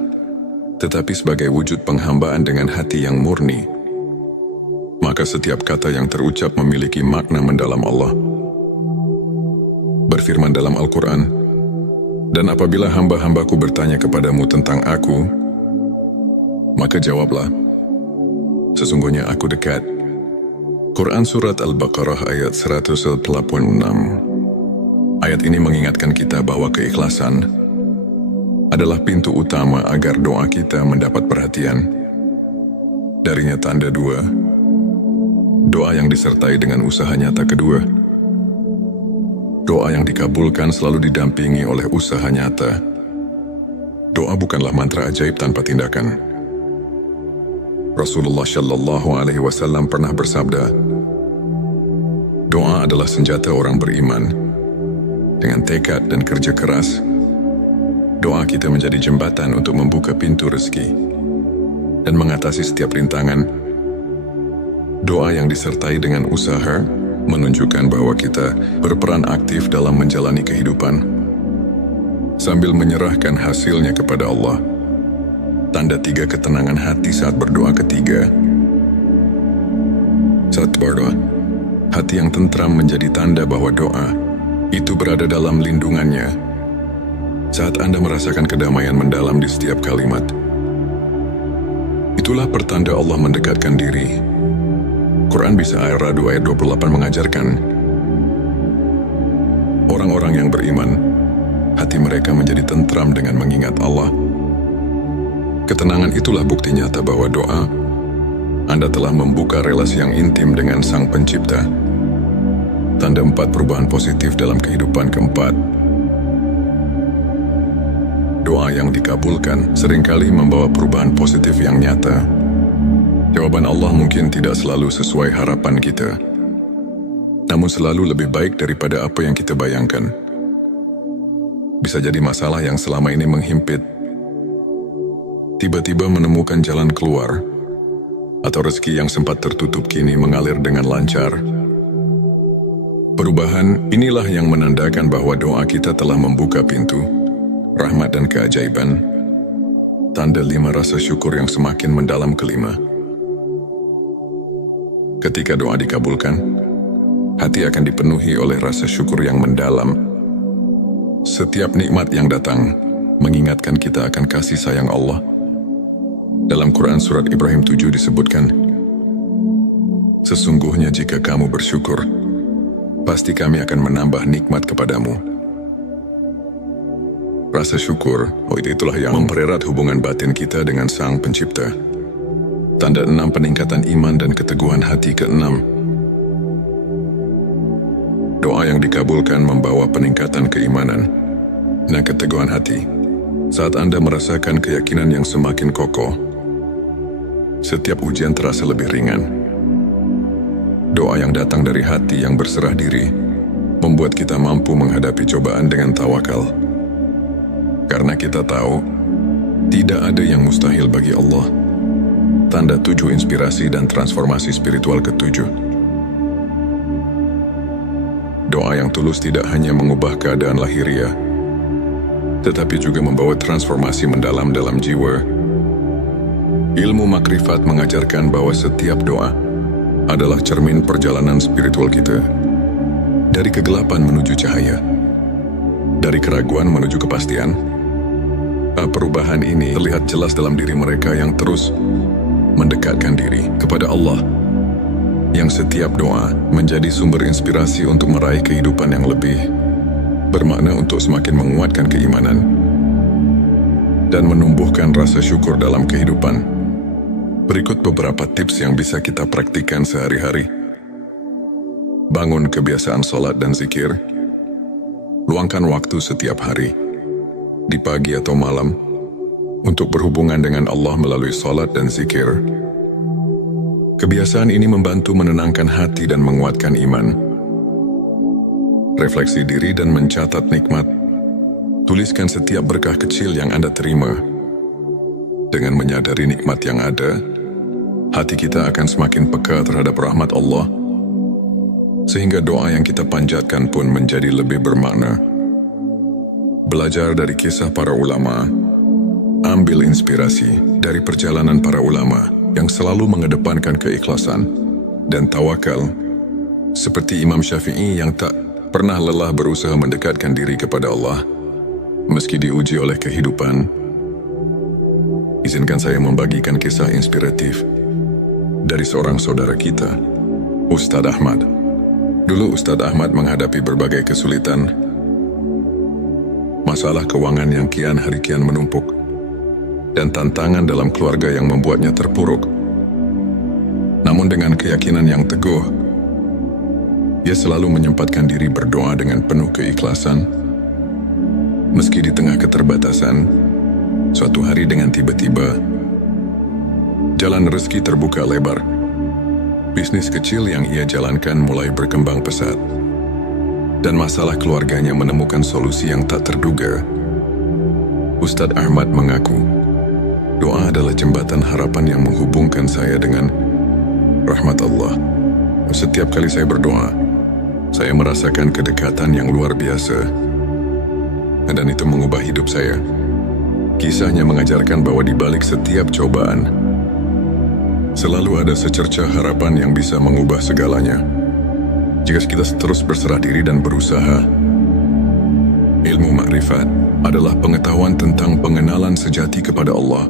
tetapi sebagai wujud penghambaan dengan hati yang murni, maka setiap kata yang terucap memiliki makna mendalam. Allah berfirman dalam Al-Quran, "Dan apabila hamba-hambaku bertanya kepadamu tentang aku, Maka jawablah, sesungguhnya aku dekat. Quran Surat Al-Baqarah ayat 186. Ayat ini mengingatkan kita bahwa keikhlasan adalah pintu utama agar doa kita mendapat perhatian. Darinya tanda dua, doa yang disertai dengan usaha nyata kedua. Doa yang dikabulkan selalu didampingi oleh usaha nyata. Doa bukanlah mantra ajaib tanpa tindakan. Rasulullah Shallallahu Alaihi Wasallam pernah bersabda, doa adalah senjata orang beriman. Dengan tekad dan kerja keras, doa kita menjadi jembatan untuk membuka pintu rezeki dan mengatasi setiap rintangan. Doa yang disertai dengan usaha menunjukkan bahwa kita berperan aktif dalam menjalani kehidupan sambil menyerahkan hasilnya kepada Allah. Tanda tiga ketenangan hati saat berdoa ketiga. Saat berdoa, hati yang tentram menjadi tanda bahwa doa itu berada dalam lindungannya. Saat Anda merasakan kedamaian mendalam di setiap kalimat, itulah pertanda Allah mendekatkan diri. Quran Bisa Ar-Ra'd ayat 28 mengajarkan, orang-orang yang beriman, hati mereka menjadi tentram dengan mengingat Allah. Ketenangan itulah bukti nyata bahwa doa Anda telah membuka relasi yang intim dengan Sang Pencipta. Tanda 4 perubahan positif dalam kehidupan keempat. Doa yang dikabulkan seringkali membawa perubahan positif yang nyata. Jawaban Allah mungkin tidak selalu sesuai harapan kita, namun selalu lebih baik daripada apa yang kita bayangkan. Bisa jadi masalah yang selama ini menghimpit tiba-tiba menemukan jalan keluar, atau rezeki yang sempat tertutup kini mengalir dengan lancar. Perubahan inilah yang menandakan bahwa doa kita telah membuka pintu rahmat dan keajaiban. Tanda 5 rasa syukur yang semakin mendalam kelima. Ketika doa dikabulkan, hati akan dipenuhi oleh rasa syukur yang mendalam. Setiap nikmat yang datang mengingatkan kita akan kasih sayang Allah. Dalam Quran Surat Ibrahim 7 disebutkan, sesungguhnya jika kamu bersyukur, pasti kami akan menambah nikmat kepadamu. Rasa syukur, itulah yang mempererat hubungan batin kita dengan Sang Pencipta. Tanda 6 peningkatan iman dan keteguhan hati ke-6. Doa yang dikabulkan membawa peningkatan keimanan dan keteguhan hati. Saat Anda merasakan keyakinan yang semakin kokoh, setiap ujian terasa lebih ringan. Doa yang datang dari hati yang berserah diri membuat kita mampu menghadapi cobaan dengan tawakal. Karena kita tahu, tidak ada yang mustahil bagi Allah. Tanda 7 inspirasi dan transformasi spiritual ke-7. Doa yang tulus tidak hanya mengubah keadaan lahiriah, tetapi juga membawa transformasi mendalam dalam jiwa. Ilmu makrifat mengajarkan bahwa setiap doa adalah cermin perjalanan spiritual kita. Dari kegelapan menuju cahaya, dari keraguan menuju kepastian. Perubahan ini terlihat jelas dalam diri mereka yang terus mendekatkan diri kepada Allah, yang setiap doa menjadi sumber inspirasi untuk meraih kehidupan yang lebih bermakna, untuk semakin menguatkan keimanan dan menumbuhkan rasa syukur dalam kehidupan. Berikut beberapa tips yang bisa kita praktikkan sehari-hari. Bangun kebiasaan sholat dan zikir. Luangkan waktu setiap hari, di pagi atau malam, untuk berhubungan dengan Allah melalui sholat dan zikir. Kebiasaan ini membantu menenangkan hati dan menguatkan iman. Refleksi diri dan mencatat nikmat. Tuliskan setiap berkah kecil yang Anda terima. Dengan menyadari nikmat yang ada, hati kita akan semakin peka terhadap rahmat Allah, sehingga doa yang kita panjatkan pun menjadi lebih bermakna. Belajar dari kisah para ulama. Ambil inspirasi dari perjalanan para ulama yang selalu mengedepankan keikhlasan dan tawakal, seperti Imam Syafi'i yang tak pernah lelah berusaha mendekatkan diri kepada Allah meski diuji oleh kehidupan. izinkan saya membagikan kisah inspiratif dari seorang saudara kita, Ustadz Ahmad. Dulu Ustadz Ahmad menghadapi berbagai kesulitan, masalah keuangan yang kian hari kian menumpuk, dan tantangan dalam keluarga yang membuatnya terpuruk. Namun dengan keyakinan yang teguh, ia selalu menyempatkan diri berdoa dengan penuh keikhlasan. Meski di tengah keterbatasan, suatu hari dengan tiba-tiba, jalan rezeki terbuka lebar. Bisnis kecil yang ia jalankan mulai berkembang pesat, dan masalah keluarganya menemukan solusi yang tak terduga. Ustadz Ahmad mengaku, doa adalah jembatan harapan yang menghubungkan saya dengan rahmat Allah. Setiap kali saya berdoa, saya merasakan kedekatan yang luar biasa, dan itu mengubah hidup saya. Kisahnya mengajarkan bahwa di balik setiap cobaan, selalu ada secercah harapan yang bisa mengubah segalanya. Jika kita terus berserah diri dan berusaha. Ilmu makrifat adalah pengetahuan tentang pengenalan sejati kepada Allah,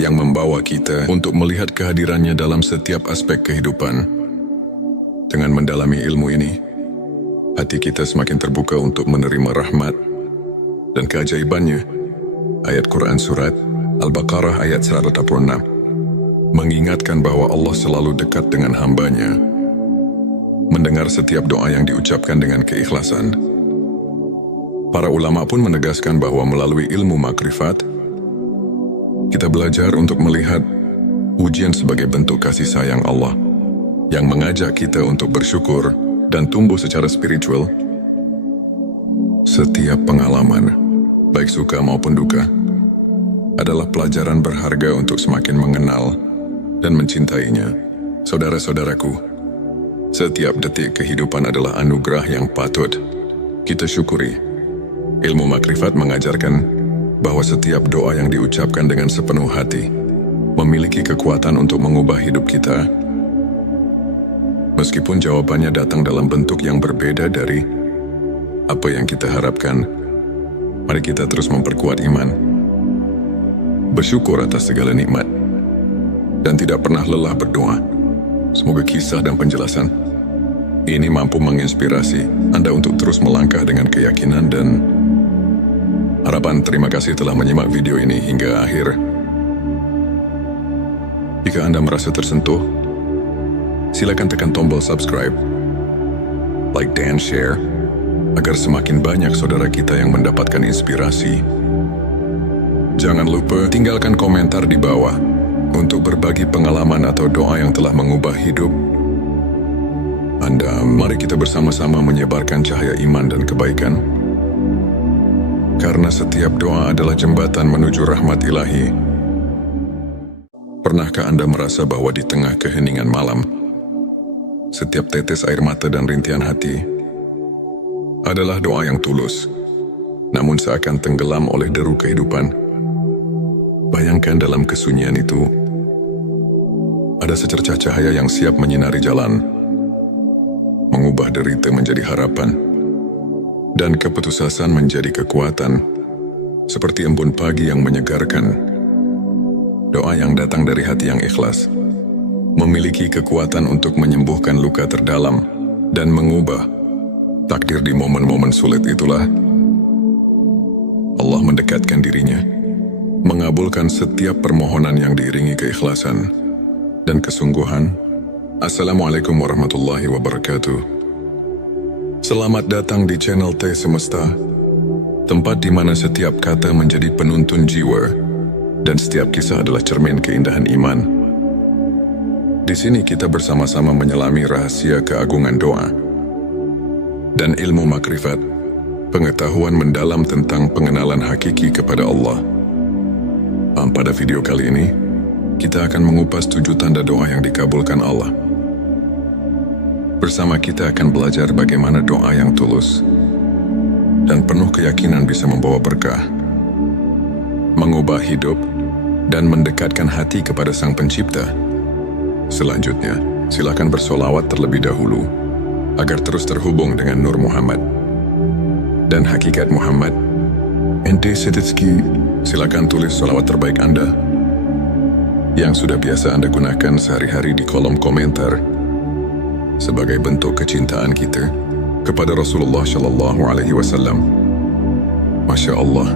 yang membawa kita untuk melihat kehadirannya dalam setiap aspek kehidupan. Dengan mendalami ilmu ini, hati kita semakin terbuka untuk menerima rahmat dan keajaibannya. Ayat Quran Surat Al-Baqarah ayat 186 mengingatkan bahwa Allah selalu dekat dengan hambanya, mendengar setiap doa yang diucapkan dengan keikhlasan. Para ulama pun menegaskan bahwa melalui ilmu makrifat, kita belajar untuk melihat ujian sebagai bentuk kasih sayang Allah, yang mengajak kita untuk bersyukur dan tumbuh secara spiritual. Setiap pengalaman, baik suka maupun duka, adalah pelajaran berharga untuk semakin mengenal dan mencintainya. Saudara-saudaraku, setiap detik kehidupan adalah anugerah yang patut kita syukuri. Ilmu makrifat mengajarkan bahwa setiap doa yang diucapkan dengan sepenuh hati memiliki kekuatan untuk mengubah hidup kita. Meskipun jawabannya datang dalam bentuk yang berbeda dari apa yang kita harapkan, mari kita terus memperkuat iman, bersyukur atas segala nikmat, dan tidak pernah lelah berdoa. Semoga kisah dan penjelasan ini mampu menginspirasi Anda untuk terus melangkah dengan keyakinan dan harapan. Terima kasih telah menyimak video ini hingga akhir. Jika Anda merasa tersentuh, silakan tekan tombol subscribe, like dan share, agar semakin banyak saudara kita yang mendapatkan inspirasi. Jangan lupa tinggalkan komentar di bawah untuk berbagi pengalaman atau doa yang telah mengubah hidup Anda. Mari kita bersama-sama menyebarkan cahaya iman dan kebaikan, karena setiap doa adalah jembatan menuju rahmat ilahi. Pernahkah Anda merasa bahwa di tengah keheningan malam, setiap tetes air mata dan rintihan hati adalah doa yang tulus, namun seakan tenggelam oleh deru kehidupan? Bayangkan dalam kesunyian itu, ada secercah cahaya yang siap menyinari jalan, mengubah derita menjadi harapan, dan keputusasaan menjadi kekuatan, seperti embun pagi yang menyegarkan. Doa yang datang dari hati yang ikhlas memiliki kekuatan untuk menyembuhkan luka terdalam dan mengubah takdir. Di momen-momen sulit itulah Allah mendekatkan dirinya, mengabulkan setiap permohonan yang diiringi keikhlasan dan kesungguhan. Assalamualaikum warahmatullahi wabarakatuh. Selamat datang di channel T Semesta, tempat di mana setiap kata menjadi penuntun jiwa dan setiap kisah adalah cermin keindahan iman. Di sini kita bersama-sama menyelami rahasia keagungan doa dan ilmu makrifat, pengetahuan mendalam tentang pengenalan hakiki kepada Allah. Pada video kali ini, kita akan mengupas 7 tanda doa yang dikabulkan Allah. Bersama kita akan belajar bagaimana doa yang tulus dan penuh keyakinan bisa membawa berkah, mengubah hidup, dan mendekatkan hati kepada Sang Pencipta. Selanjutnya, silakan bersolawat terlebih dahulu agar terus terhubung dengan Nur Muhammad dan hakikat Muhammad Ente Setitski, silakan tulis salawat terbaik Anda yang sudah biasa Anda gunakan sehari-hari di kolom komentar sebagai bentuk kecintaan kita kepada Rasulullah Shallallahu Alaihi Wasallam. Masya Allah,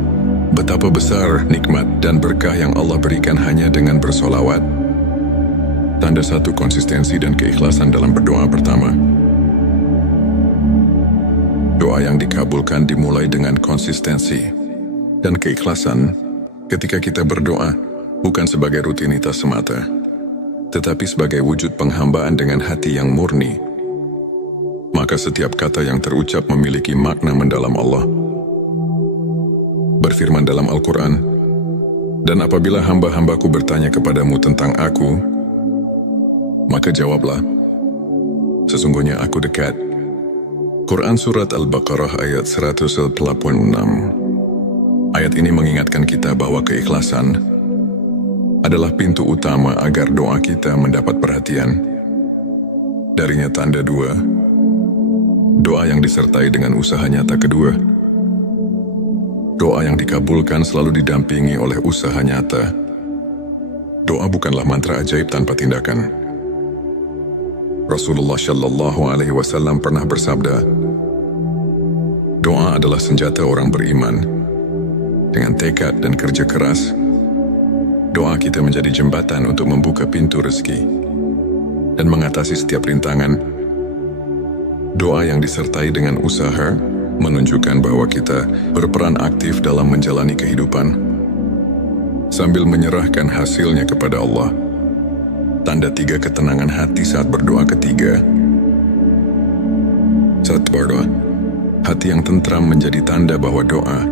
betapa besar nikmat dan berkah yang Allah berikan hanya dengan bersolawat. Tanda satu konsistensi dan keikhlasan dalam berdoa pertama. Doa yang dikabulkan dimulai dengan konsistensi dan keikhlasan ketika kita berdoa bukan sebagai rutinitas semata, tetapi sebagai wujud penghambaan dengan hati yang murni. Maka setiap kata yang terucap memiliki makna mendalam. Allah berfirman dalam Al-Quran, "Dan apabila hamba-hambaku bertanya kepadamu tentang aku, maka jawablah, sesungguhnya aku dekat." Quran Surat Al-Baqarah ayat 186. Ayat ini mengingatkan kita bahwa keikhlasan adalah pintu utama agar doa kita mendapat perhatian. Darinya tanda dua, doa yang disertai dengan usaha nyata kedua. Doa yang dikabulkan selalu didampingi oleh usaha nyata. Doa bukanlah mantra ajaib tanpa tindakan. Rasulullah Shallallahu Alaihi Wasallam pernah bersabda, doa adalah senjata orang beriman. Dengan tekad dan kerja keras, doa kita menjadi jembatan untuk membuka pintu rezeki dan mengatasi setiap rintangan. Doa yang disertai dengan usaha menunjukkan bahwa kita berperan aktif dalam menjalani kehidupan sambil menyerahkan hasilnya kepada Allah. Tanda tiga ketenangan hati saat berdoa ketiga. Saat berdoa, hati yang tentram menjadi tanda bahwa doa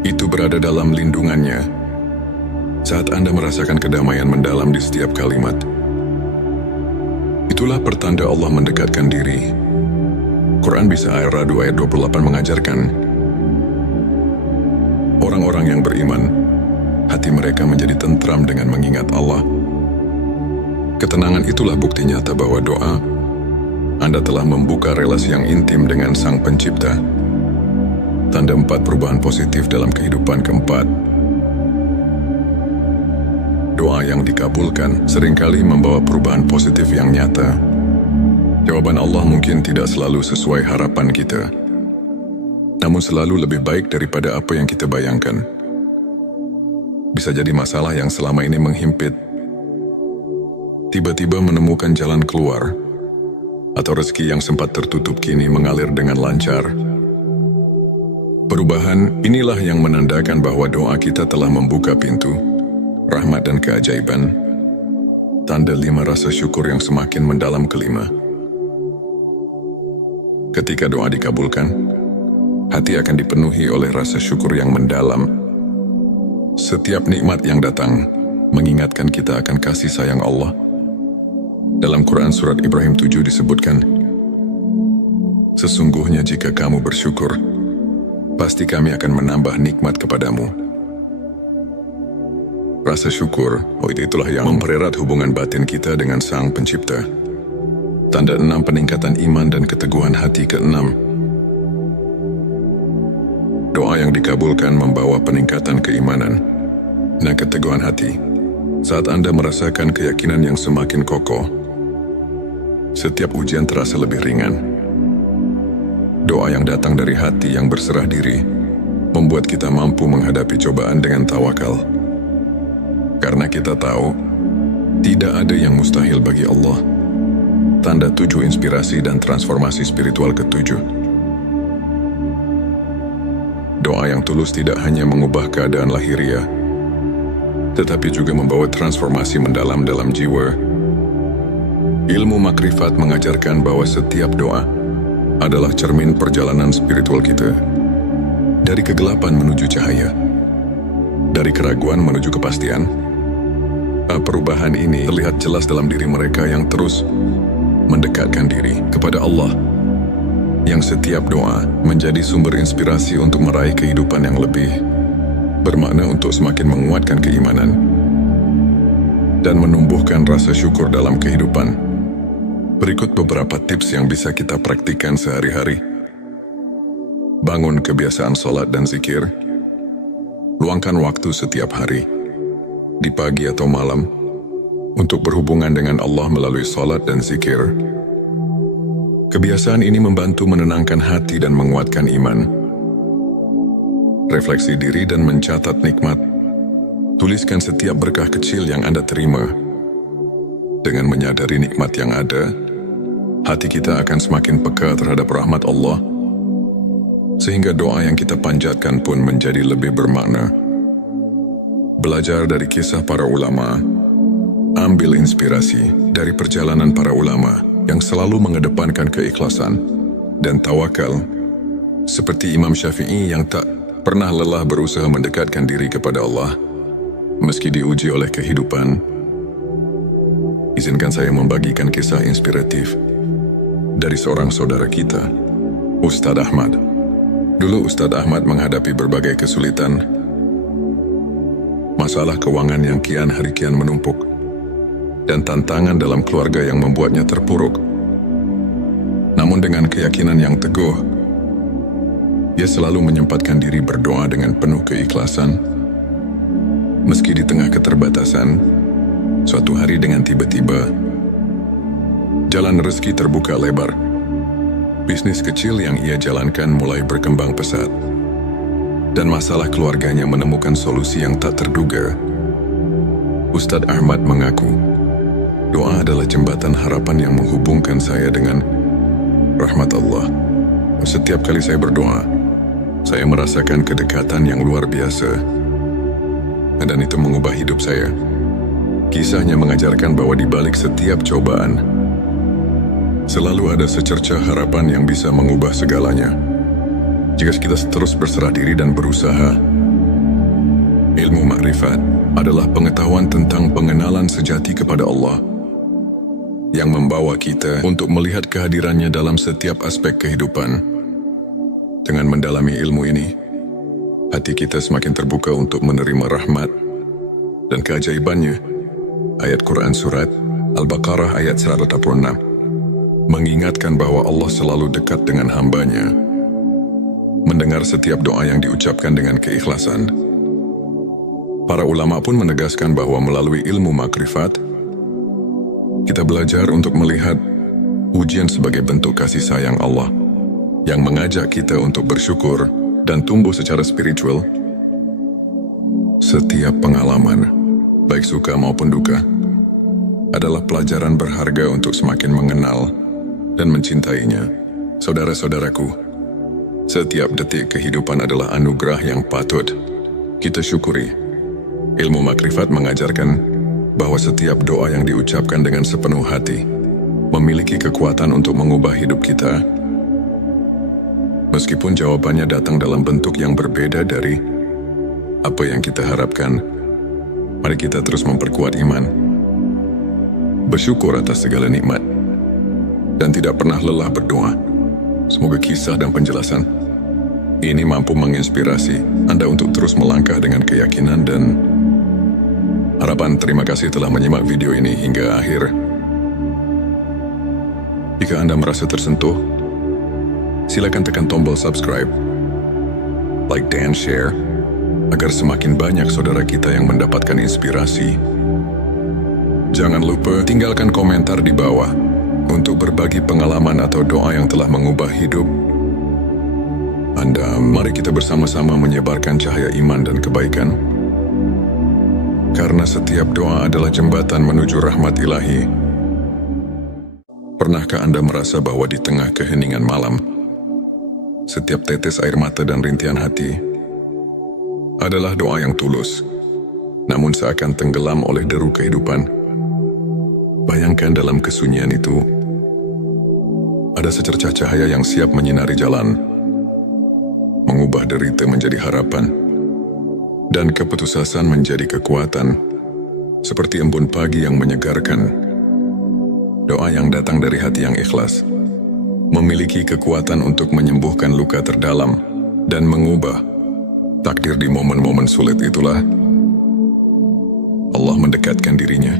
itu berada dalam lindungannya. Saat Anda merasakan kedamaian mendalam di setiap kalimat, itulah pertanda Allah mendekatkan diri. Quran Bisa Ar-Ra'd ayat 28 mengajarkan, orang-orang yang beriman, hati mereka menjadi tentram dengan mengingat Allah. Ketenangan itulah bukti nyata bahwa doa Anda telah membuka relasi yang intim dengan Sang Pencipta. Tanda 4 perubahan positif dalam kehidupan. Keempat, doa yang dikabulkan seringkali membawa perubahan positif yang nyata. Jawaban Allah mungkin tidak selalu sesuai harapan kita, namun selalu lebih baik daripada apa yang kita bayangkan. Bisa jadi masalah yang selama ini menghimpit tiba-tiba menemukan jalan keluar, atau rezeki yang sempat tertutup kini mengalir dengan lancar. Perubahan inilah yang menandakan bahwa doa kita telah membuka pintu rahmat dan keajaiban. Tanda 5 rasa syukur yang semakin mendalam. Kelima, ketika doa dikabulkan, hati akan dipenuhi oleh rasa syukur yang mendalam. Setiap nikmat yang datang mengingatkan kita akan kasih sayang Allah. Dalam Quran Surat Ibrahim 7 disebutkan, sesungguhnya jika kamu bersyukur, pasti kami akan menambah nikmat kepadamu. Rasa syukur, itulah yang mempererat hubungan batin kita dengan Sang Pencipta. Tanda 6 peningkatan iman dan keteguhan hati. Keenam, doa yang dikabulkan membawa peningkatan keimanan dan keteguhan hati. Saat Anda merasakan keyakinan yang semakin kokoh, setiap ujian terasa lebih ringan. Doa yang datang dari hati yang berserah diri membuat kita mampu menghadapi cobaan dengan tawakal. Karena kita tahu, tidak ada yang mustahil bagi Allah. Tanda 7 inspirasi dan transformasi spiritual. Ketujuh, doa yang tulus tidak hanya mengubah keadaan lahiriah, tetapi juga membawa transformasi mendalam dalam jiwa. Ilmu makrifat mengajarkan bahwa setiap doa adalah cermin perjalanan spiritual kita. Dari kegelapan menuju cahaya, dari keraguan menuju kepastian. Perubahan ini terlihat jelas dalam diri mereka yang terus mendekatkan diri kepada Allah, yang setiap doa menjadi sumber inspirasi untuk meraih kehidupan yang lebih bermakna, untuk semakin menguatkan keimanan dan menumbuhkan rasa syukur dalam kehidupan. Berikut beberapa tips yang bisa kita praktikkan sehari-hari. Bangun kebiasaan sholat dan zikir. Luangkan waktu setiap hari, di pagi atau malam, untuk berhubungan dengan Allah melalui salat dan zikir. Kebiasaan ini membantu menenangkan hati dan menguatkan iman. Refleksi diri dan mencatat nikmat. Tuliskan setiap berkah kecil yang Anda terima. Dengan menyadari nikmat yang ada, hati kita akan semakin peka terhadap rahmat Allah, sehingga doa yang kita panjatkan pun menjadi lebih bermakna. Belajar dari kisah para ulama, ambil inspirasi dari perjalanan para ulama yang selalu mengedepankan keikhlasan dan tawakal, seperti Imam Syafi'i yang tak pernah lelah berusaha mendekatkan diri kepada Allah, meski diuji oleh kehidupan. Izinkan saya membagikan kisah inspiratif dari seorang saudara kita, Ustadz Ahmad. Dulu Ustadz Ahmad menghadapi berbagai kesulitan, masalah keuangan yang kian hari kian menumpuk, dan tantangan dalam keluarga yang membuatnya terpuruk. Namun dengan keyakinan yang teguh, ia selalu menyempatkan diri berdoa dengan penuh keikhlasan. Meski di tengah keterbatasan, suatu hari dengan tiba-tiba, jalan rezeki terbuka lebar. Bisnis kecil yang ia jalankan mulai berkembang pesat, dan masalah keluarganya menemukan solusi yang tak terduga. Ustadz Ahmad mengaku, doa adalah jembatan harapan yang menghubungkan saya dengan rahmat Allah. Setiap kali saya berdoa, saya merasakan kedekatan yang luar biasa, dan itu mengubah hidup saya. Kisahnya mengajarkan bahwa di balik setiap cobaan, selalu ada secercah harapan yang bisa mengubah segalanya. Jika kita terus berserah diri dan berusaha. Ilmu makrifat adalah pengetahuan tentang pengenalan sejati kepada Allah, yang membawa kita untuk melihat kehadirannya dalam setiap aspek kehidupan. Dengan mendalami ilmu ini, hati kita semakin terbuka untuk menerima rahmat dan keajaibannya. Ayat Quran Surat Al-Baqarah ayat 186 mengingatkan bahwa Allah selalu dekat dengan hambanya, mendengar setiap doa yang diucapkan dengan keikhlasan. Para ulama pun menegaskan bahwa melalui ilmu makrifat, kita belajar untuk melihat ujian sebagai bentuk kasih sayang Allah, yang mengajak kita untuk bersyukur dan tumbuh secara spiritual. Setiap pengalaman, baik suka maupun duka, adalah pelajaran berharga untuk semakin mengenal dan mencintainya. Saudara-saudaraku, setiap detik kehidupan adalah anugerah yang patut kita syukuri. Ilmu makrifat mengajarkan bahwa setiap doa yang diucapkan dengan sepenuh hati memiliki kekuatan untuk mengubah hidup kita. Meskipun jawabannya datang dalam bentuk yang berbeda dari apa yang kita harapkan, mari kita terus memperkuat iman, bersyukur atas segala nikmat, dan tidak pernah lelah berdoa. Semoga kisah dan penjelasan ini mampu menginspirasi Anda untuk terus melangkah dengan keyakinan dan harapan. Terima kasih telah menyimak video ini hingga akhir. Jika Anda merasa tersentuh, silakan tekan tombol subscribe, like dan share, agar semakin banyak saudara kita yang mendapatkan inspirasi. Jangan lupa tinggalkan komentar di bawah untuk berbagi pengalaman atau doa yang telah mengubah hidup Anda. Mari kita bersama-sama menyebarkan cahaya iman dan kebaikan, karena setiap doa adalah jembatan menuju rahmat ilahi. Pernahkah Anda merasa bahwa di tengah keheningan malam, setiap tetes air mata dan rintihan hati adalah doa yang tulus, namun seakan tenggelam oleh deru kehidupan? Bayangkan dalam kesunyian itu, ada secercah cahaya yang siap menyinari jalan, mengubah derita menjadi harapan, dan keputusasaan menjadi kekuatan, seperti embun pagi yang menyegarkan. Doa yang datang dari hati yang ikhlas memiliki kekuatan untuk menyembuhkan luka terdalam dan mengubah takdir. Di momen-momen sulit itulah Allah mendekatkan dirinya,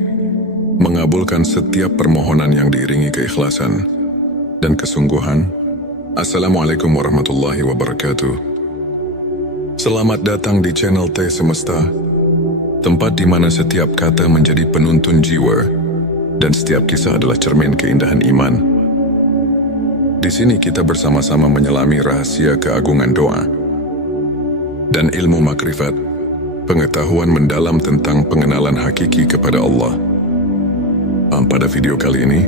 mengabulkan setiap permohonan yang diiringi keikhlasan dan kesungguhan. Assalamualaikum warahmatullahi wabarakatuh. Selamat datang di channel T Semesta, tempat di mana setiap kata menjadi penuntun jiwa dan setiap kisah adalah cermin keindahan iman. Di sini kita bersama-sama menyelami rahasia keagungan doa dan ilmu makrifat, pengetahuan mendalam tentang pengenalan hakiki kepada Allah. Pada video kali ini,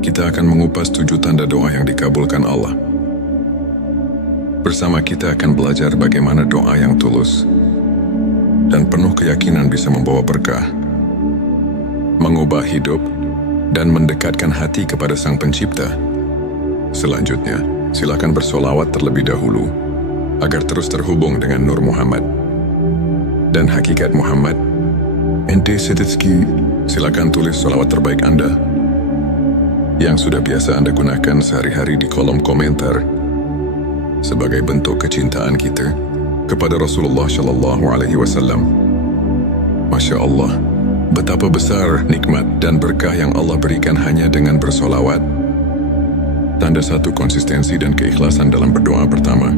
kita akan mengupas 7 tanda doa yang dikabulkan Allah. Bersama kita akan belajar bagaimana doa yang tulus dan penuh keyakinan bisa membawa berkah, mengubah hidup, dan mendekatkan hati kepada Sang Pencipta. Selanjutnya, silakan bersolawat terlebih dahulu agar terus terhubung dengan Nur Muhammad dan hakikat Muhammad. Ente Setitski, silakan tulis solawat terbaik Anda yang sudah biasa Anda gunakan sehari-hari di kolom komentar sebagai bentuk kecintaan kita kepada Rasulullah Shallallahu Alaihi Wasallam. Masya Allah, betapa besar nikmat dan berkah yang Allah berikan hanya dengan bersolawat. Tanda 1, konsistensi dan keikhlasan dalam berdoa. Pertama,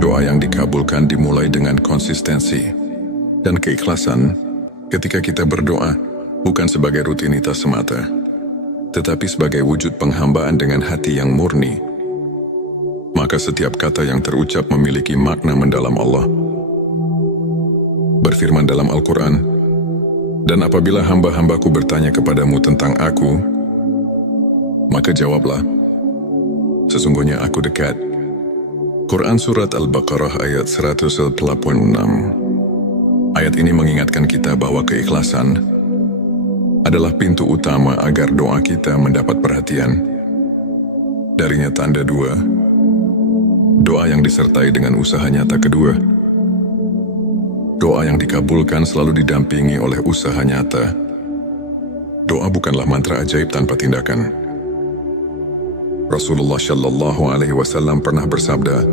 doa yang dikabulkan dimulai dengan konsistensi dan keikhlasan. Ketika kita berdoa bukan sebagai rutinitas semata, tetapi sebagai wujud penghambaan dengan hati yang murni, maka setiap kata yang terucap memiliki makna mendalam. Allah berfirman dalam Al-Quran, "Dan apabila hamba-hambaku bertanya kepadamu tentang aku, maka jawablah, sesungguhnya aku dekat." Quran Surat Al-Baqarah ayat 186. Ayat ini mengingatkan kita bahwa keikhlasan adalah pintu utama agar doa kita mendapat perhatian. Darinya tanda 2, doa yang disertai dengan usaha nyata. Kedua, doa yang dikabulkan selalu didampingi oleh usaha nyata. Doa bukanlah mantra ajaib tanpa tindakan. Rasulullah Shallallahu Alaihi Wasallam pernah bersabda,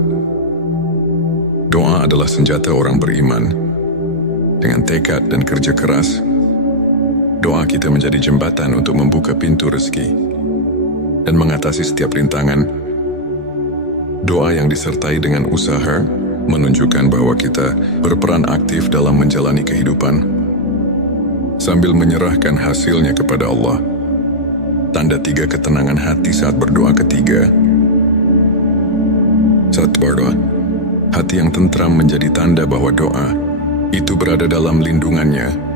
doa adalah senjata orang beriman. Dengan tekad dan kerja keras, doa kita menjadi jembatan untuk membuka pintu rezeki dan mengatasi setiap rintangan. Doa yang disertai dengan usaha menunjukkan bahwa kita berperan aktif dalam menjalani kehidupan sambil menyerahkan hasilnya kepada Allah. Tanda 3, ketenangan hati saat berdoa. Ketiga, saat berdoa, hati yang tentram menjadi tanda bahwa doa itu berada dalam lindungannya.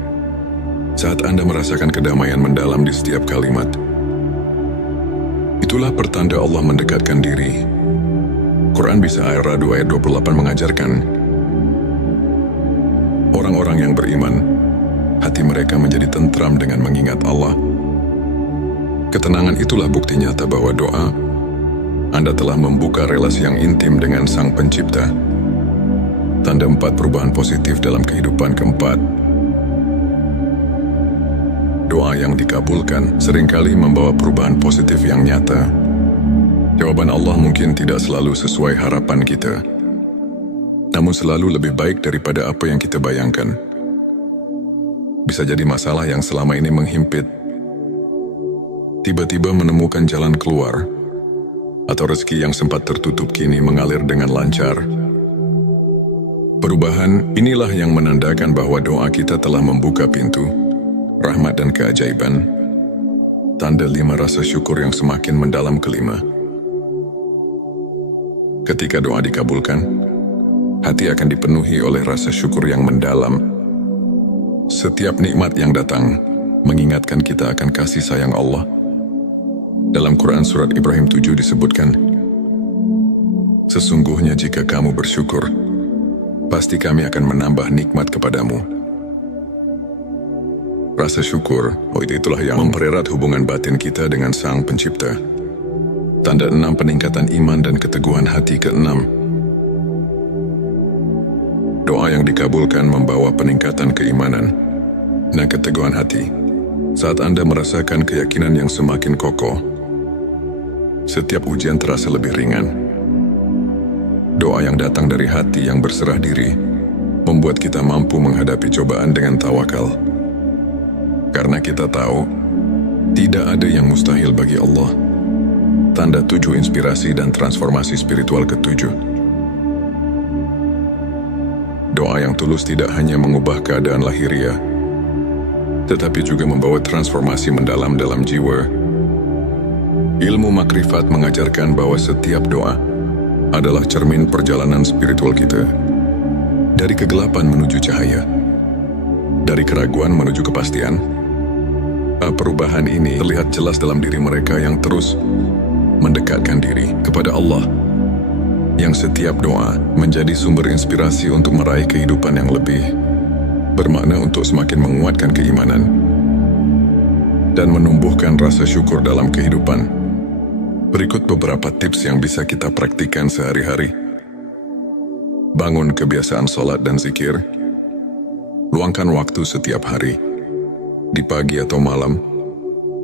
Saat Anda merasakan kedamaian mendalam di setiap kalimat, itulah pertanda Allah mendekatkan diri. Quran Bisa Ar-Ra'd ayat 28 mengajarkan, orang-orang yang beriman, hati mereka menjadi tentram dengan mengingat Allah. Ketenangan itulah bukti nyata bahwa doa Anda telah membuka relasi yang intim dengan Sang Pencipta. Tanda 4, perubahan positif dalam kehidupan. Keempat, doa yang dikabulkan seringkali membawa perubahan positif yang nyata. Jawaban Allah mungkin tidak selalu sesuai harapan kita, namun selalu lebih baik daripada apa yang kita bayangkan. Bisa jadi masalah yang selama ini menghimpit tiba-tiba menemukan jalan keluar, atau rezeki yang sempat tertutup kini mengalir dengan lancar. Perubahan inilah yang menandakan bahwa doa kita telah membuka pintu rahmat dan keajaiban. Tanda 5, rasa syukur yang semakin mendalam. Kelima, ketika doa dikabulkan, hati akan dipenuhi oleh rasa syukur yang mendalam. Setiap nikmat yang datang mengingatkan kita akan kasih sayang Allah. Dalam Quran Surat Ibrahim 7 disebutkan, sesungguhnya jika kamu bersyukur, pasti kami akan menambah nikmat kepadamu. Rasa syukur, itulah yang mempererat hubungan batin kita dengan Sang Pencipta. Tanda 6, peningkatan iman dan keteguhan hati. Keenam, doa yang dikabulkan membawa peningkatan keimanan dan keteguhan hati. Saat Anda merasakan keyakinan yang semakin kokoh, setiap ujian terasa lebih ringan. Doa yang datang dari hati yang berserah diri membuat kita mampu menghadapi cobaan dengan tawakal. Karena kita tahu, tidak ada yang mustahil bagi Allah. Tanda 7, inspirasi dan transformasi spiritual. Ketujuh, doa yang tulus tidak hanya mengubah keadaan lahiriah, tetapi juga membawa transformasi mendalam dalam jiwa. Ilmu makrifat mengajarkan bahwa setiap doa adalah cermin perjalanan spiritual kita. Dari kegelapan menuju cahaya, dari keraguan menuju kepastian. Perubahan ini terlihat jelas dalam diri mereka yang terus mendekatkan diri kepada Allah, yang setiap doa menjadi sumber inspirasi untuk meraih kehidupan yang lebih bermakna, untuk semakin menguatkan keimanan dan menumbuhkan rasa syukur dalam kehidupan. Berikut beberapa tips yang bisa kita praktikkan sehari-hari. Bangun kebiasaan sholat dan zikir. Luangkan waktu setiap hari, di pagi atau malam,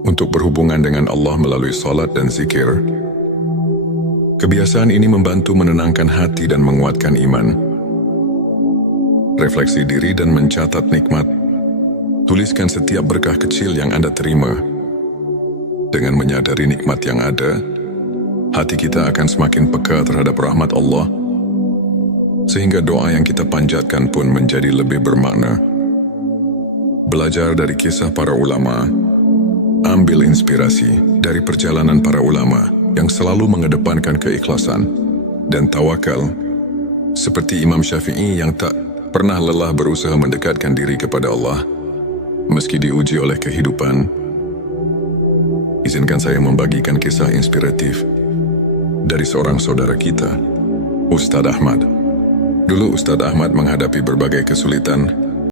untuk berhubungan dengan Allah melalui sholat dan zikir. Kebiasaan ini membantu menenangkan hati dan menguatkan iman. Refleksi diri dan mencatat nikmat. Tuliskan setiap berkah kecil yang Anda terima. Dengan menyadari nikmat yang ada, hati kita akan semakin peka terhadap rahmat Allah, sehingga doa yang kita panjatkan pun menjadi lebih bermakna. Belajar dari kisah para ulama. Ambil inspirasi dari perjalanan para ulama yang selalu mengedepankan keikhlasan dan tawakal, seperti Imam Syafi'i yang tak pernah lelah berusaha mendekatkan diri kepada Allah meski diuji oleh kehidupan. Izinkan saya membagikan kisah inspiratif dari seorang saudara kita, Ustadz Ahmad. Dulu Ustadz Ahmad menghadapi berbagai kesulitan